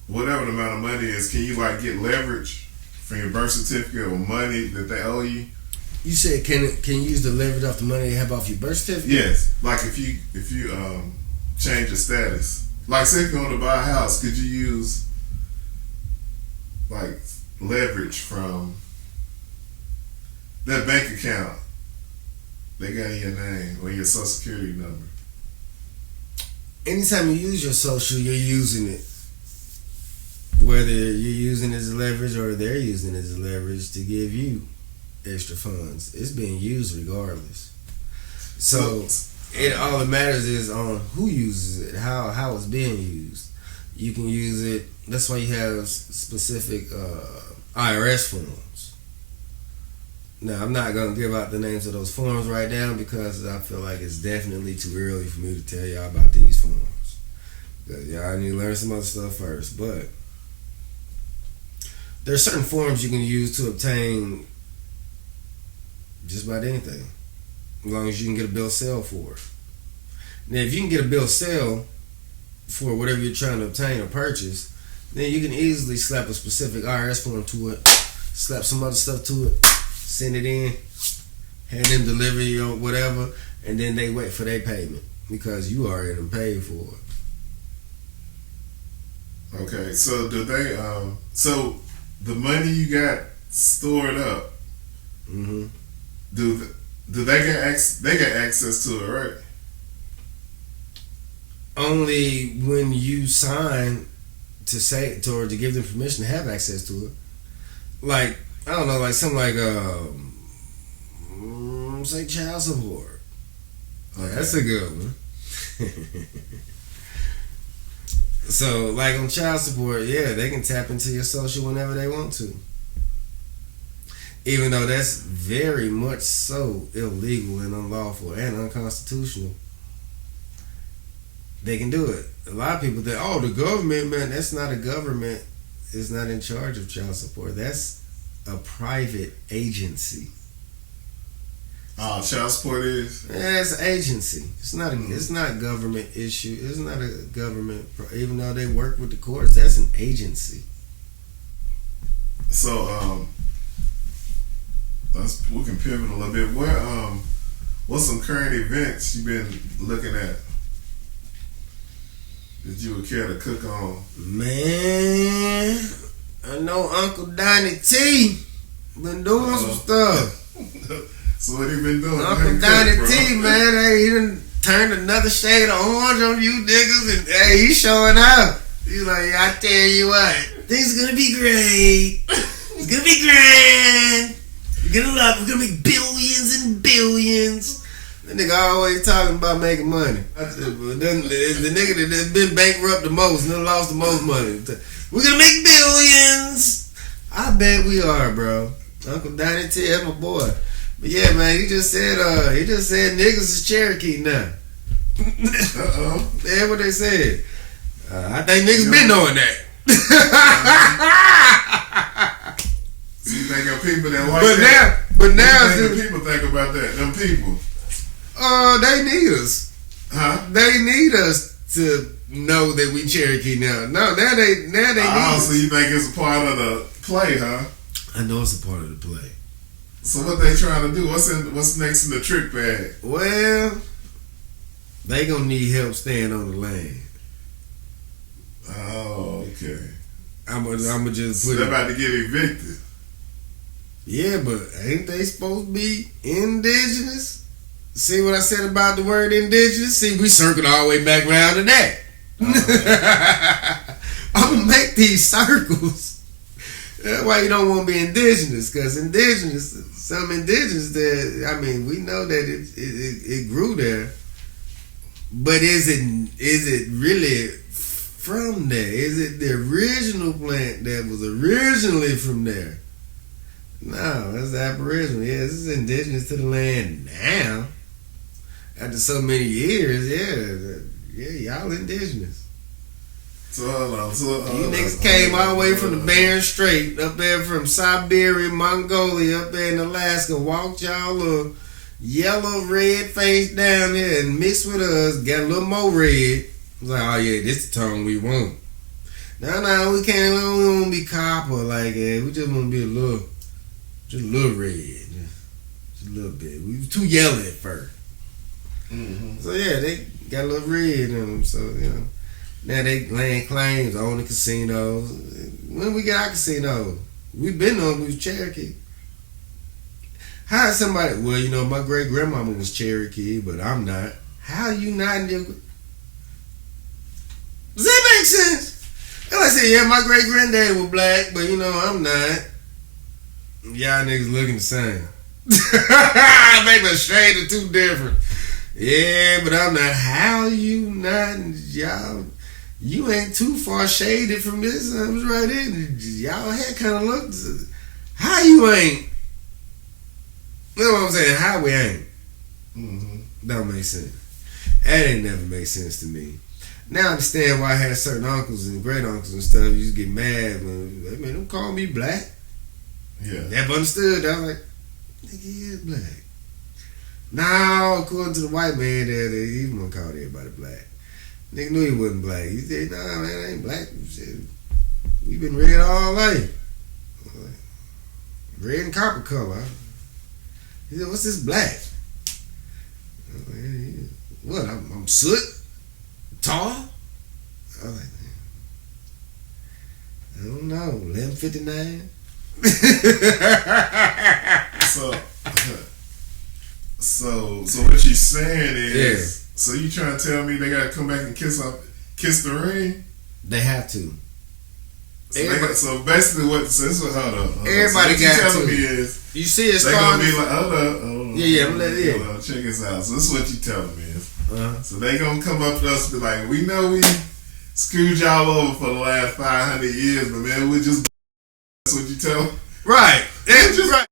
whatever the amount of money is. Can you like get leverage from your birth certificate or money that they owe you? You said can you use the leverage off the money you have off your birth certificate? Yes, like if you change your status, like say if you want to buy a house, could you use like leverage from that bank account? They got your name or your social security number. Anytime you use your social, you're using it. Whether you're using it as leverage or they're using it as leverage to give you extra funds, it's being used regardless. So all that matters is on who uses it, how it's being used. You can use it. That's why you have specific IRS forms. Now, I'm not gonna give out the names of those forms right now because I feel like it's definitely too early for me to tell y'all about these forms. Because y'all need to learn some other stuff first. But there are certain forms you can use to obtain just about anything, as long as you can get a bill of sale for it. Now, if you can get a bill of sale for whatever you're trying to obtain or purchase, then you can easily slap a specific IRS form to it, slap some other stuff to it, send it in, have them deliver your whatever, and then they wait for their payment because you already done paid for it. Okay, so do they? So the money you got stored up, Mm-hmm. do they get They get access to it, right? Only when you sign to say or to give them permission to have access to it. Like, I don't know, like something like say child support. Okay. That's a good one. So, like on child support, yeah, they can tap into your social whenever they want to. Even though that's very much so illegal and unlawful and unconstitutional. They can do it. A lot of people think, oh, the government, man, that's not a government. It's not in charge of child support. That's a private agency. Child support is? Yeah, it's an agency. It's not a government issue. It's not a government, even though they work with the courts, that's an agency. So, we can pivot a little bit. What's some current events you've been looking at that you would care to cook on? Man, I know Uncle Donnie T been doing some stuff. So what he been doing? Uncle Donnie T, man, hey, he done turned another shade of orange on you niggas, and hey, he's showing up. He's like, I tell you what, things are gonna be great. It's gonna be grand. You're gonna love it. We're gonna make billions and billions. That nigga always talking about making money. I said, but then the nigga that's been bankrupt the most and then lost the most money. We're gonna make billions. I bet we are, bro. Uncle Donnie T, that's my boy. But yeah, man, he just said niggas is Cherokee now. That's what they said. I think niggas been knowing that. So you think of people that like that? But now people think about that. Them people. They need us. Huh? They need us to know that we Cherokee now. No, now they need us. So you think it's a part of the play, huh? I know it's a part of the play. So what they trying to do? What's next in the trick bag? Well, they gonna need help staying on the land. Oh, okay. I'ma just put they're about to get evicted. Yeah, but ain't they supposed to be indigenous? See what I said about the word indigenous? See, we circled all the way back around to that. I'm gonna make these circles. That's why you don't want to be indigenous, because some indigenous there, I mean, we know that it grew there, but is it really from there? Is it the original plant that was originally from there? No, that's the Aboriginal. Yeah, this is indigenous to the land now. After so many years, yeah, y'all indigenous. So hold on. You niggas came all the way from the Bering Strait, up there from Siberia, Mongolia, up there in Alaska, walked y'all little yellow, red face down here and mixed with us, got a little more red. I was like, oh yeah, this the tone we want. No, we can't, we don't want to be copper like that. We just want to be a little red. Just a little bit. We was too yellow at first. Mm-hmm. So yeah, they got a little red in them, so you know. Now they laying claims on the casinos. When we get our casino, we've been on, we was Cherokee. How is somebody, well, you know, my great grandmama was Cherokee, but I'm not. How you not in your... Does that make sense? And I said, yeah, my great granddaddy was black, but you know, I'm not. Y'all niggas looking the same. Maybe a shade or two different. Yeah, but I'm not. How you not? Y'all, you ain't too far shaded from this. I was right in. Y'all head kind of looked. How you ain't? You know what I'm saying? How we ain't? Mm-hmm. Don't make sense. That ain't never make sense to me. Now I understand why I had certain uncles and great uncles and stuff. You just get mad when they made them call me black. Yeah. Never understood. I was like, nigga, he is black. Now, according to the white man there, he wouldn't call everybody black. Nigga knew he wasn't black. He said, nah, man, I ain't black. He said, we been red all life. Red and copper color. He said, what's this black? I was like, what? I'm soot? Tall? I was like, I don't know. 1159? So what you saying is, so you trying to tell me they gotta come back and kiss the ring? They have to. So basically, hold on. Everybody so got telling to. me is, you see it they gonna be like, hold on. Yeah. Check this out. So this is what you telling me is. So they gonna come up to us and be like, we know we screwed y'all over for the last 500 years, but man, we just. That's what you tell them. Right. That's just right.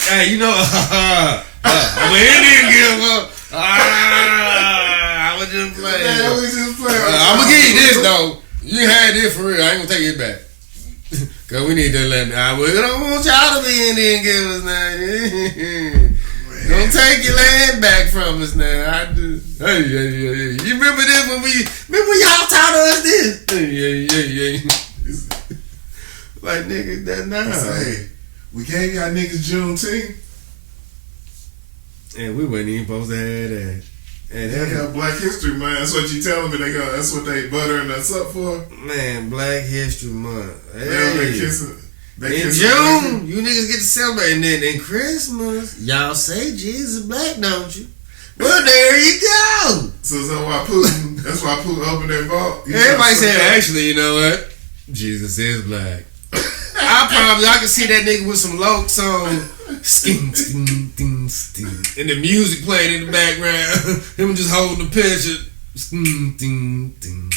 Hey, you know, I'm an Indian giver. I was just playing. Yeah, we just playing. I'm gonna give you this though. You had this for real. I ain't gonna take it back. Cause we need to let. We don't want y'all to be Indian givers now. Don't take your land back from us now. Hey. You remember this when y'all taught us this? Yeah. Like nigga, that now. Hey, we gave y'all niggas Juneteenth. And we wasn't even supposed to have that. And they got Black History Month. That's what you telling me. That's what they buttering us up for. Man, Black History Month. Hey. They kissing. In June, you niggas get to celebrate, and then in Christmas, y'all say Jesus is black, don't you? Well, there you go. So why Putin? That's why Putin opened that vault. Everybody said, actually, you know what? Jesus is black. I promise, I can see that nigga with some Lokes on. Sking, sking, ding, sting. And the music playing in the background. Him just holding the picture. Sking, ding, ding.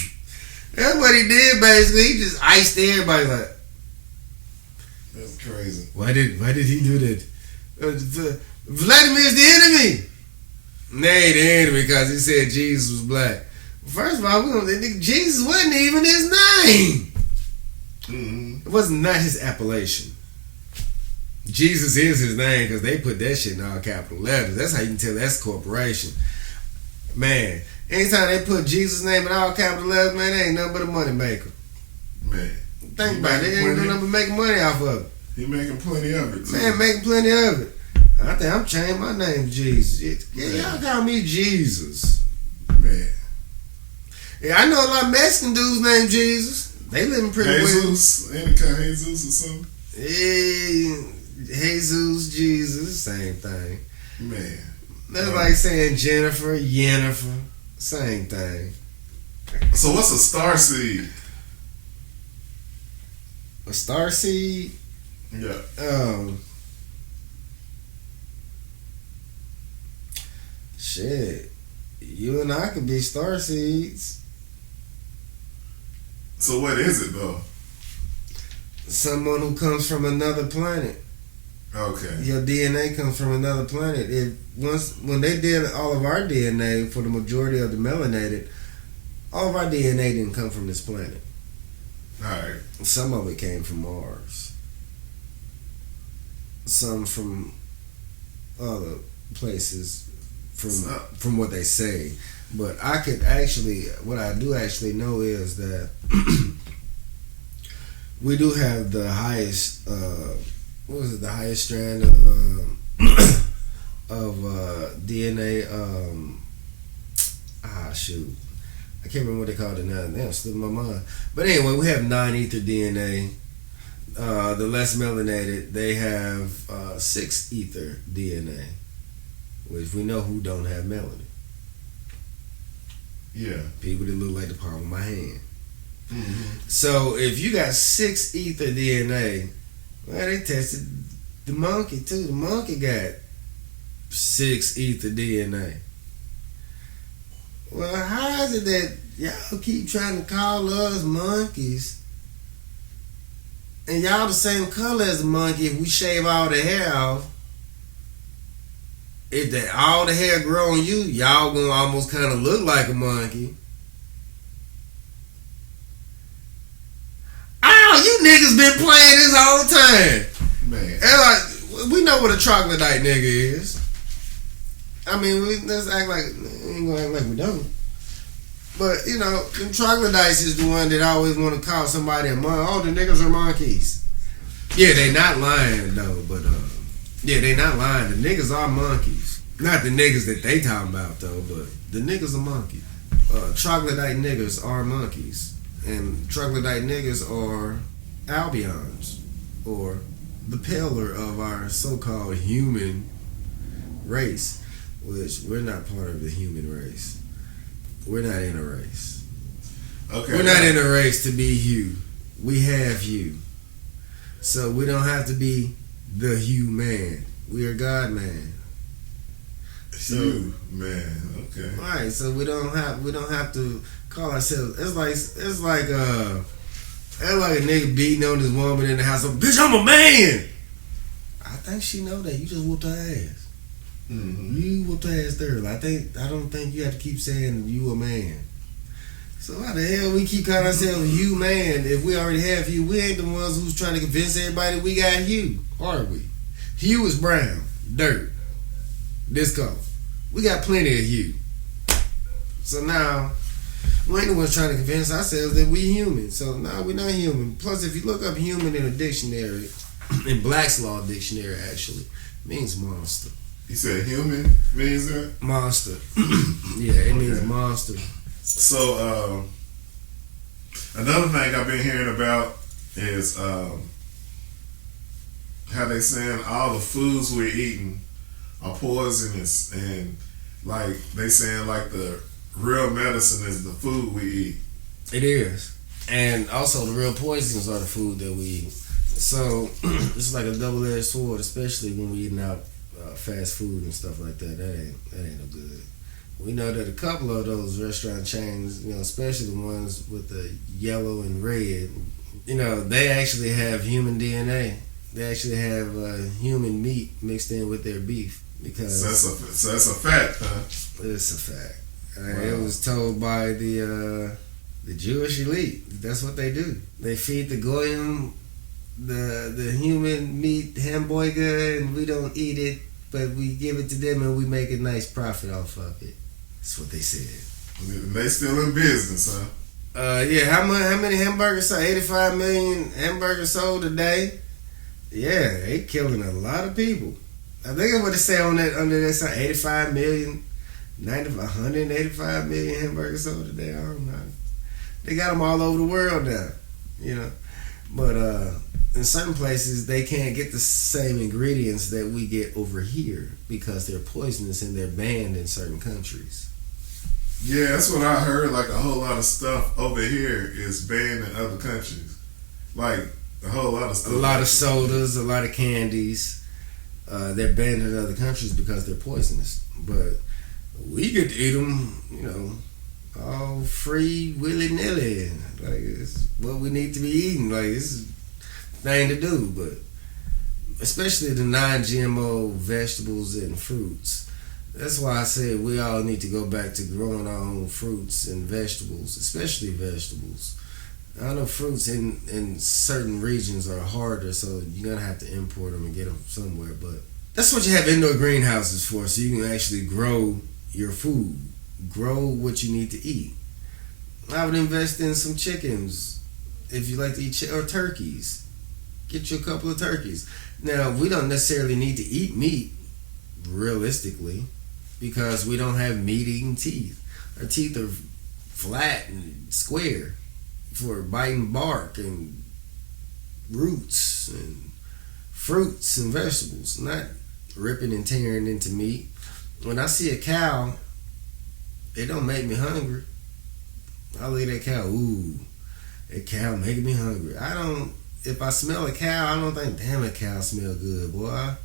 That's what he did basically. He just iced everybody like. That's crazy. Why did he do that? Vladimir's the enemy. Nay, the enemy because he said Jesus was black. First of all, Jesus wasn't even his name. Mm-hmm. It wasn't not his appellation. Jesus is his name because they put that shit in all capital letters. That's how you can tell that's corporation. Man, anytime they put Jesus' name in all capital letters, man, they ain't nothing but a money maker. Man. Think about it. They ain't doing nothing but making money off of it. He making plenty of it, too. Man, making plenty of it. I think I'm changing my name to Jesus. Yeah, y'all call me Jesus. Man. Yeah, I know a lot of Mexican dudes named Jesus. They living pretty well. Jesus, any kind of Jesus or something? Yeah, Jesus, Jesus, same thing. Man. That's like saying Jennifer, Yennefer, same thing. So what's a starseed? A starseed? Yeah. Shit. You and I could be starseeds. So what is it though? Someone who comes from another planet. Okay. Your DNA comes from another planet. When they did all of our DNA for the majority of the melanated, all of our DNA didn't come from this planet. Alright. Some of it came from Mars. Some from other places from what they say. But I could actually, what I do actually know is that we do have the highest, the highest strand of DNA. Shoot, I can't remember what they called it now. Damn, it's slipping my mind. But anyway, we have 9 ether DNA. The less melanated, they have 6 ether DNA, which we know who don't have melanin. Yeah. People that look like the palm of my hand. Mm-hmm. So if you got 6 ether DNA, well, they tested the monkey too. The monkey got 6 ether DNA. Well, how is it that y'all keep trying to call us monkeys and y'all the same color as the monkey if we shave all the hair off? If all the hair grow on you, y'all gonna almost kind of look like a monkey. Oh, you niggas been playing this all the time. Man. And like, we know what a troglodyte nigga is. I mean, let's act like, we ain't gonna act like we don't. But, you know, them troglodytes is the one that always want to call somebody a monkey. Oh, the niggas are monkeys. Yeah, they not lying though, but yeah, they not lying. The niggas are monkeys. Not the niggas that they talking about though, but the niggas are monkeys. Troglodyte niggas are monkeys. And troglodyte niggas are albions, or the paler of our so-called human race, which we're not part of the human race. We're not in a race. Okay. We're not in a race to be you. We have you. So we don't have to be the human. We are God man. So, you man, okay. Right, so we don't have to call ourselves. It's like a nigga beating on his woman in the house. Bitch, I'm a man. I think she know that. You just whooped her ass. Mm-hmm. You whooped her ass thoroughly. I don't think you have to keep saying you a man. So why the hell we keep calling ourselves you man if we already have you? We ain't the ones who's trying to convince everybody we got hue, are we? Hue is brown, dirt, this color. We got plenty of hue. So now, we ain't the ones trying to convince ourselves that we human. So now we're not human. Plus, if you look up human in a dictionary, in Black's Law Dictionary actually, it means monster. You said human means that? Monster. Yeah, it means monster. So, another thing I've been hearing about is how they saying all the foods we're eating are poisonous, and like they saying like the real medicine is the food we eat. It is. And also the real poisons are the food that we eat. So it's like a double-edged sword, especially when we eating out fast food and stuff like that. That ain't no good. We know that a couple of those restaurant chains, especially the ones with the yellow and red, they actually have human DNA. They actually have human meat mixed in with their beef because so that's a fact, huh? It's a fact. Wow. It was told by the Jewish elite. That's what they do. They feed the goyim the human meat hamburger, and we don't eat it, but we give it to them and we make a nice profit off of it. That's what they said. They still in business, huh? Yeah. How many hamburgers sold? 85 million hamburgers sold a day. Yeah, they killing a lot of people. I think that's what they say on that under that sign. 85 million, 185 million hamburgers sold a day. I don't know. They got them all over the world now, But in certain places, they can't get the same ingredients that we get over here because they're poisonous and they're banned in certain countries. Yeah, that's what I heard. Like a whole lot of stuff over here is banned in other countries. Like a whole lot of stuff. A lot of sodas, a lot of candies. They're banned in other countries because they're poisonous. But we get to eat them, all free, willy-nilly. Like, it's what we need to be eating. Like, it's a thing to do. But especially the non-GMO vegetables and fruits. That's why I said we all need to go back to growing our own fruits and vegetables, especially vegetables. I know fruits in certain regions are harder, so you're going to have to import them and get them somewhere. But that's what you have indoor greenhouses for, so you can actually grow your food. Grow what you need to eat. I would invest in some chickens if you like to eat or turkeys. Get you a couple of turkeys. Now, we don't necessarily need to eat meat, realistically, because we don't have meat-eating teeth. Our teeth are flat and square for biting bark and roots and fruits and vegetables, not ripping and tearing into meat. When I see a cow, it don't make me hungry. I look at that cow, ooh, that cow making me hungry. If I smell a cow, I don't think, damn, that cow smell good, boy. I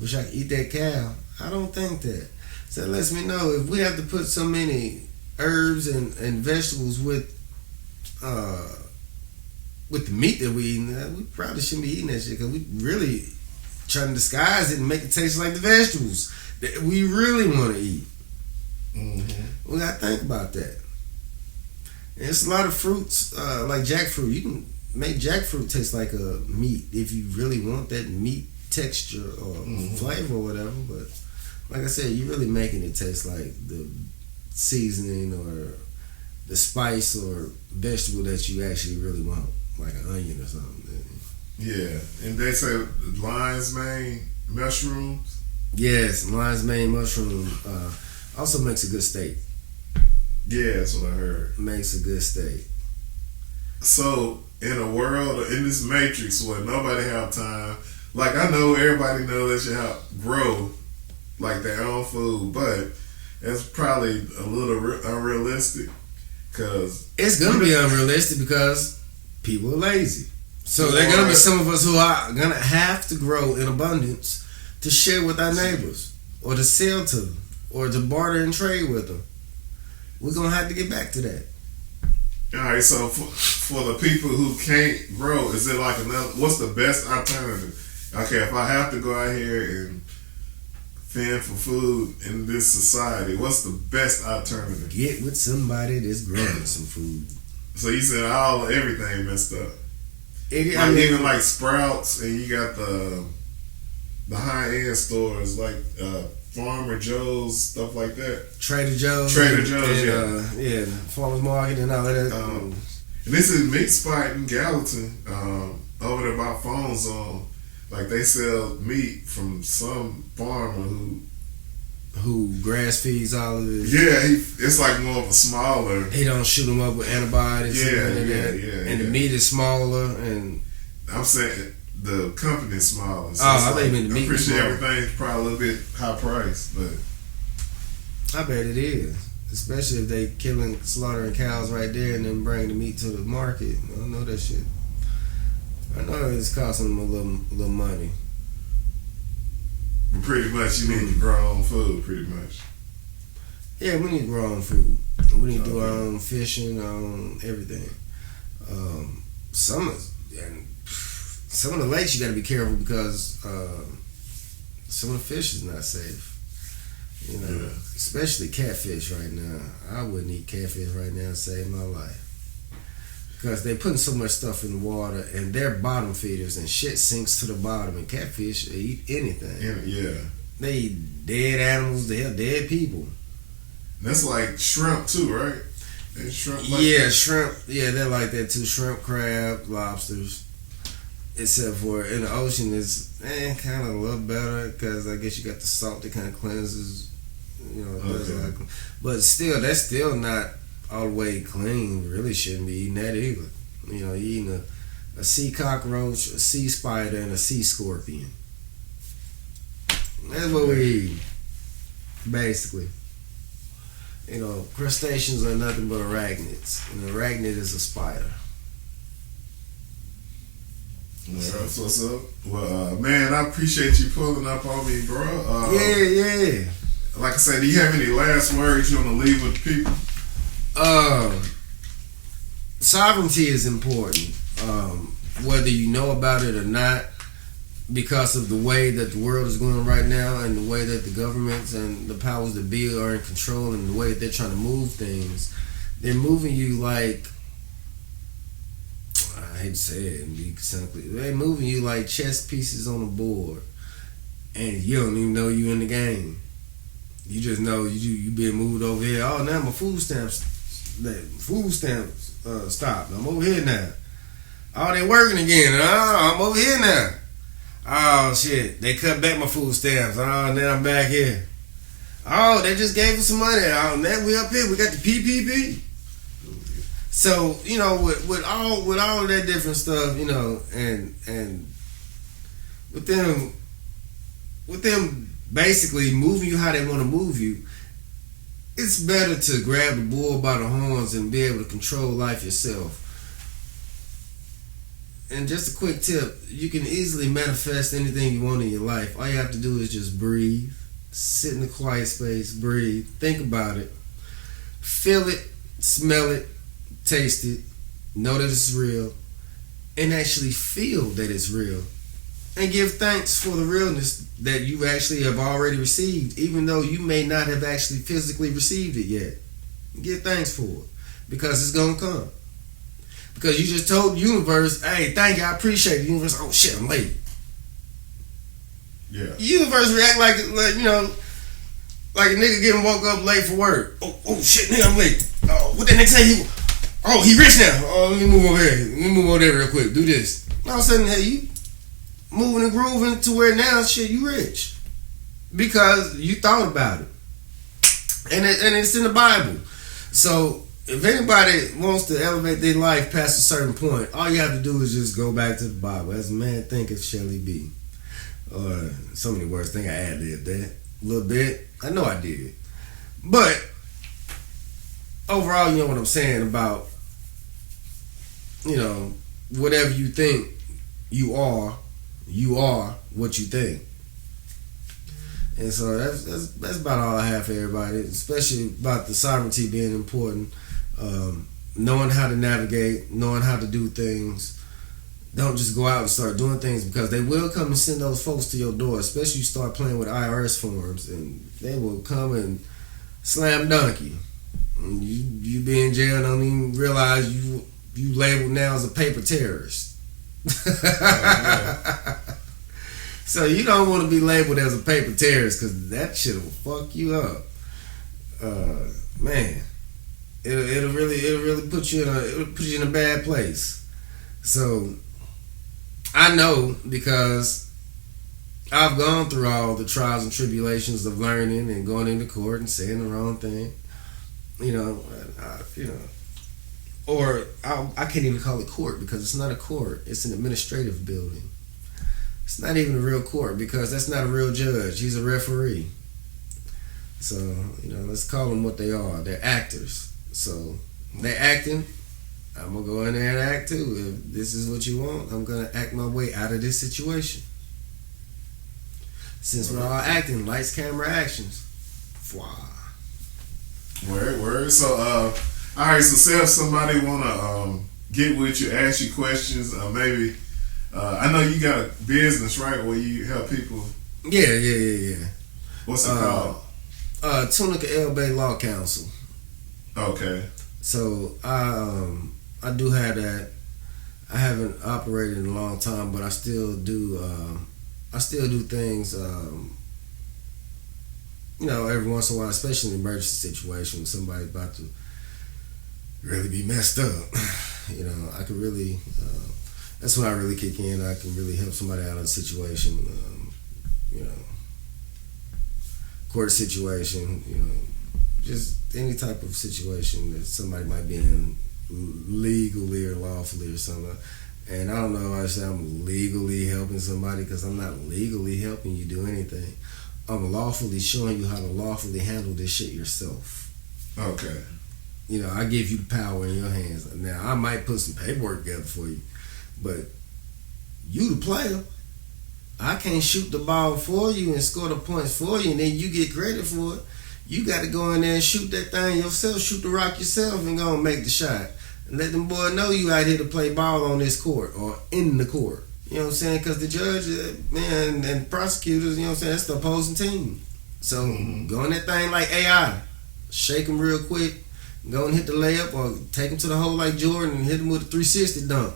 wish I could eat that cow. I don't think that. So it lets me know if we have to put so many herbs and vegetables with the meat that we eating, we probably shouldn't be eating that shit because we really trying to disguise it and make it taste like the vegetables that we really want to eat. Mm-hmm. We got to think about that. And it's a lot of fruits, like jackfruit. You can make jackfruit taste like a meat if you really want that meat texture or flavor or whatever. But like I said, you're really making it taste like the seasoning or the spice or vegetable that you actually really want, like an onion or something. Yeah, and they say lion's mane mushrooms. Yes, lion's mane mushroom also makes a good steak. Yeah, that's what I heard. Makes a good steak. So, in a world, in this matrix where nobody have time, like I know everybody knows that you have grow like their own food, but it's probably a little unrealistic because it's gonna be unrealistic because people are lazy. So there are gonna be some of us who are gonna have to grow in abundance to share with our neighbors, or to sell to them, or to barter and trade with them. We're gonna have to get back to that. All right. So for the people who can't grow, is it like what's the best alternative? Okay, if I have to go out here and fend for food in this society, what's the best alternative? Get with somebody that's growing some food. So you said everything messed up. Even like Sprouts, and you got the high end stores like Farmer Joe's, stuff like that. Trader Joe's, yeah, Farmers Market and all of that. And this is Meat Spot in Gallatin, over there by Phone Zone. Like they sell meat from some farmer who grass feeds all of this. Yeah, it's like more of a smaller. He don't shoot them up with antibiotics. Yeah. And the meat is smaller. And I'm saying the company is smaller. So I think the meat. I'm pretty sure everything's probably a little bit high priced, but I bet it is. Especially if they slaughtering cows right there and then bring the meat to the market. I don't know that shit. I know it's costing them a little money. But pretty much, you need to grow your own food, pretty much. Yeah, we need to grow our own food. We need to do our own fishing, our own everything. Some of the lakes you got to be careful because some of the fish is not safe. You know, especially catfish right now. I wouldn't eat catfish right now to save my life. Because they're putting so much stuff in the water and they're bottom feeders and shit sinks to the bottom and catfish eat anything. Yeah. They eat dead animals, they have dead people. That's like shrimp too, right? Shrimp shrimp. Yeah, they're like that too. Shrimp, crab, lobsters. Except for in the ocean, it's kind of a little better because I guess you got the salt that kind of cleanses. You know, but still, that's still not all the way clean. Really shouldn't be eating that either. You know, you eating a sea cockroach, a sea spider, and a sea scorpion. That's what we eat, basically. You know, crustaceans are nothing but arachnids. An arachnid is a spider. Yeah, that's what's up. Well, man, I appreciate you pulling up on me, bro. Yeah. Like I said, do you have any last words you want to leave with the people? Sovereignty is important, whether you know about it or not, because of the way that the world is going right now and the way that the governments and the powers that be are in control and the way that they're trying to move things. They're moving you like, I hate to say it and be simply, they're moving you like chess pieces on a board and you don't even know you in the game. You just know you being moved over here. Oh, now my food stamps stopped. I'm over here now. Oh, they working again. Oh, I'm over here now. Oh shit, they cut back my food stamps. Oh, now I'm back here. Oh, they just gave us some money. Oh, now we up here. We got the PPP. So you know, with all of that different stuff, you know, and with them basically moving you how they want to move you, it's better to grab the bull by the horns and be able to control life yourself. And just a quick tip, you can easily manifest anything you want in your life. All you have to do is just breathe, sit in a quiet space, breathe, think about it, feel it, smell it, taste it, know that it's real, and actually feel that it's real. And give thanks for the realness that you actually have already received, even though you may not have actually physically received it yet. Give thanks for it, because it's going to come. Because you just told the universe, hey, thank you, I appreciate it. The universe, oh shit, I'm late. Yeah. The universe react like you know, like a nigga getting woke up late for work. Oh shit, nigga, I'm late. Oh, what that nigga say? He rich now. Oh, let me move over here. Let me move over there real quick. Do this. All of a sudden, hey, you moving and grooving to where now, shit, you rich. Because you thought about it. And it's in the Bible. So, if anybody wants to elevate their life past a certain point, all you have to do is just go back to the Bible. As a man thinketh, shall he be. Or so many words, I think I ad-libbed that a little bit. I know I did. But overall, you know what I'm saying about, you know, whatever you think you are what you think. And so that's about all I have for everybody, especially about the sovereignty being important. Knowing how to navigate, knowing how to do things. Don't just go out and start doing things, because they will come and send those folks to your door, especially you start playing with IRS forms, and they will come and slam dunk you. And you be in jail and don't even realize you labeled now as a paper terrorist. So you don't want to be labeled as a paper terrorist, because that shit will fuck you up. Man, it'll really put you in a bad place. So I know, because I've gone through all the trials and tribulations of learning and going into court and saying the wrong thing. Or I can't even call it court, because it's not a court. It's an administrative building. It's not even a real court, because that's not a real judge. He's a referee. So, let's call them what they are. They're actors. So they're acting I'm gonna go in there and act too. If this is what you want, I'm gonna act my way out of this situation. Since we're all acting, lights, camera, actions. Word. So, all right. So, say if somebody wanna get with you, ask you questions, maybe. I know you got a business, right, where you help people. Yeah. What's it called? Tunica El-bey Law Counsel. Okay. So I do have that. I haven't operated in a long time, but I still do. I still do things. Every once in a while, especially in an emergency situation, when somebody's about to really be messed up. I could really. That's when I really kick in. I can really help somebody out of a situation. Court situation. Just any type of situation that somebody might be in, legally or lawfully or something. And I don't know if I say I'm legally helping somebody, because I'm not legally helping you do anything. I'm lawfully showing you how to lawfully handle this shit yourself. Okay. I give you the power in your hands. Now, I might put some paperwork together for you, but you the player. I can't shoot the ball for you and score the points for you, and then you get credit for it. You got to go in there and shoot that thing yourself, shoot the rock yourself, and go and make the shot. And let them boys know you out here to play ball on this court or in the court. You know what I'm saying? Because the judge, and prosecutors, that's the opposing team. So go in that thing like AI. Shake them real quick. Go and hit the layup, or take them to the hole like Jordan and hit them with a 360 dunk.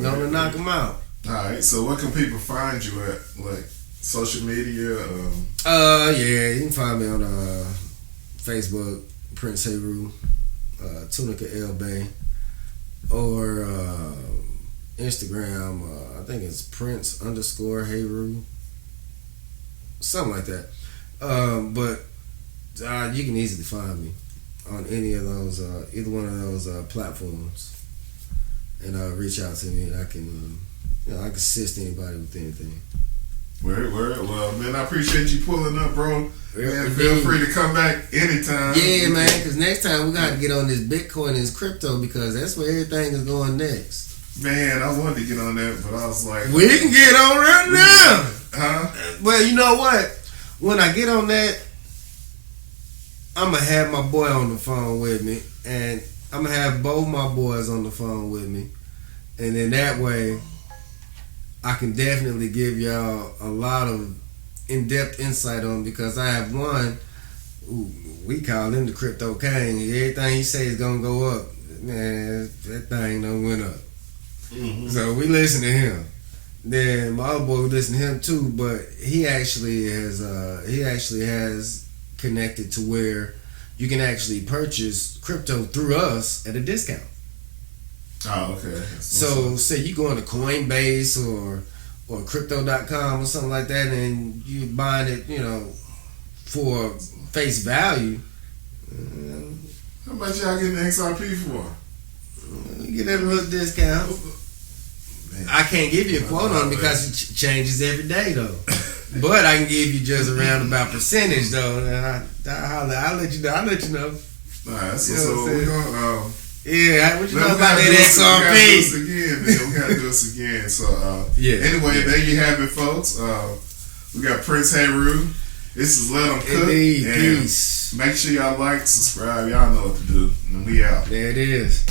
Go and knock them out. All right. So what can people find you at? Like social media? Yeah, you can find me on Facebook, Prince Heru Tunica El-bey, or Instagram. I think it's Prince_Heru, something like that. But you can easily find me on any of those, either one of those platforms, and reach out to me, and I can, I can assist anybody with anything. Word. Well, man, I appreciate you pulling up, bro. Man, feel free to come back anytime. Yeah, man, because next time we got to get on this Bitcoin and this crypto, because that's where everything is going next. Man, I wanted to get on that, but I was like... We can get on right now. Huh? Well, you know what? When I get on that, I'm going to have my boy on the phone with me, and I'm going to have both my boys on the phone with me. And then that way, I can definitely give y'all a lot of in-depth insight on, because I have one, we call him the Crypto King. Everything he says is going to go up. Man, that thing done went up. Mm-hmm. So we listen to him. Then my other boy, we listen to him too, but he actually has connected to where you can actually purchase crypto through us at a discount. Oh, okay. So say you go into Coinbase or crypto.com or something like that, and you buying it, for face value. How much y'all getting XRP for? You get that little discount. Man, I can't give you a quote on it because it changes every day though. But I can give you just a roundabout percentage though. And I'll let you know. I'll let you know. Alright, so we're gonna yeah, what you know about that XRP? We gotta do this again. So anyway, there you have it, folks. We got Prince Heru. This is Let 'Em Cook. Indeed, peace. Make sure y'all like, subscribe. Y'all know what to do. And we out. There it is.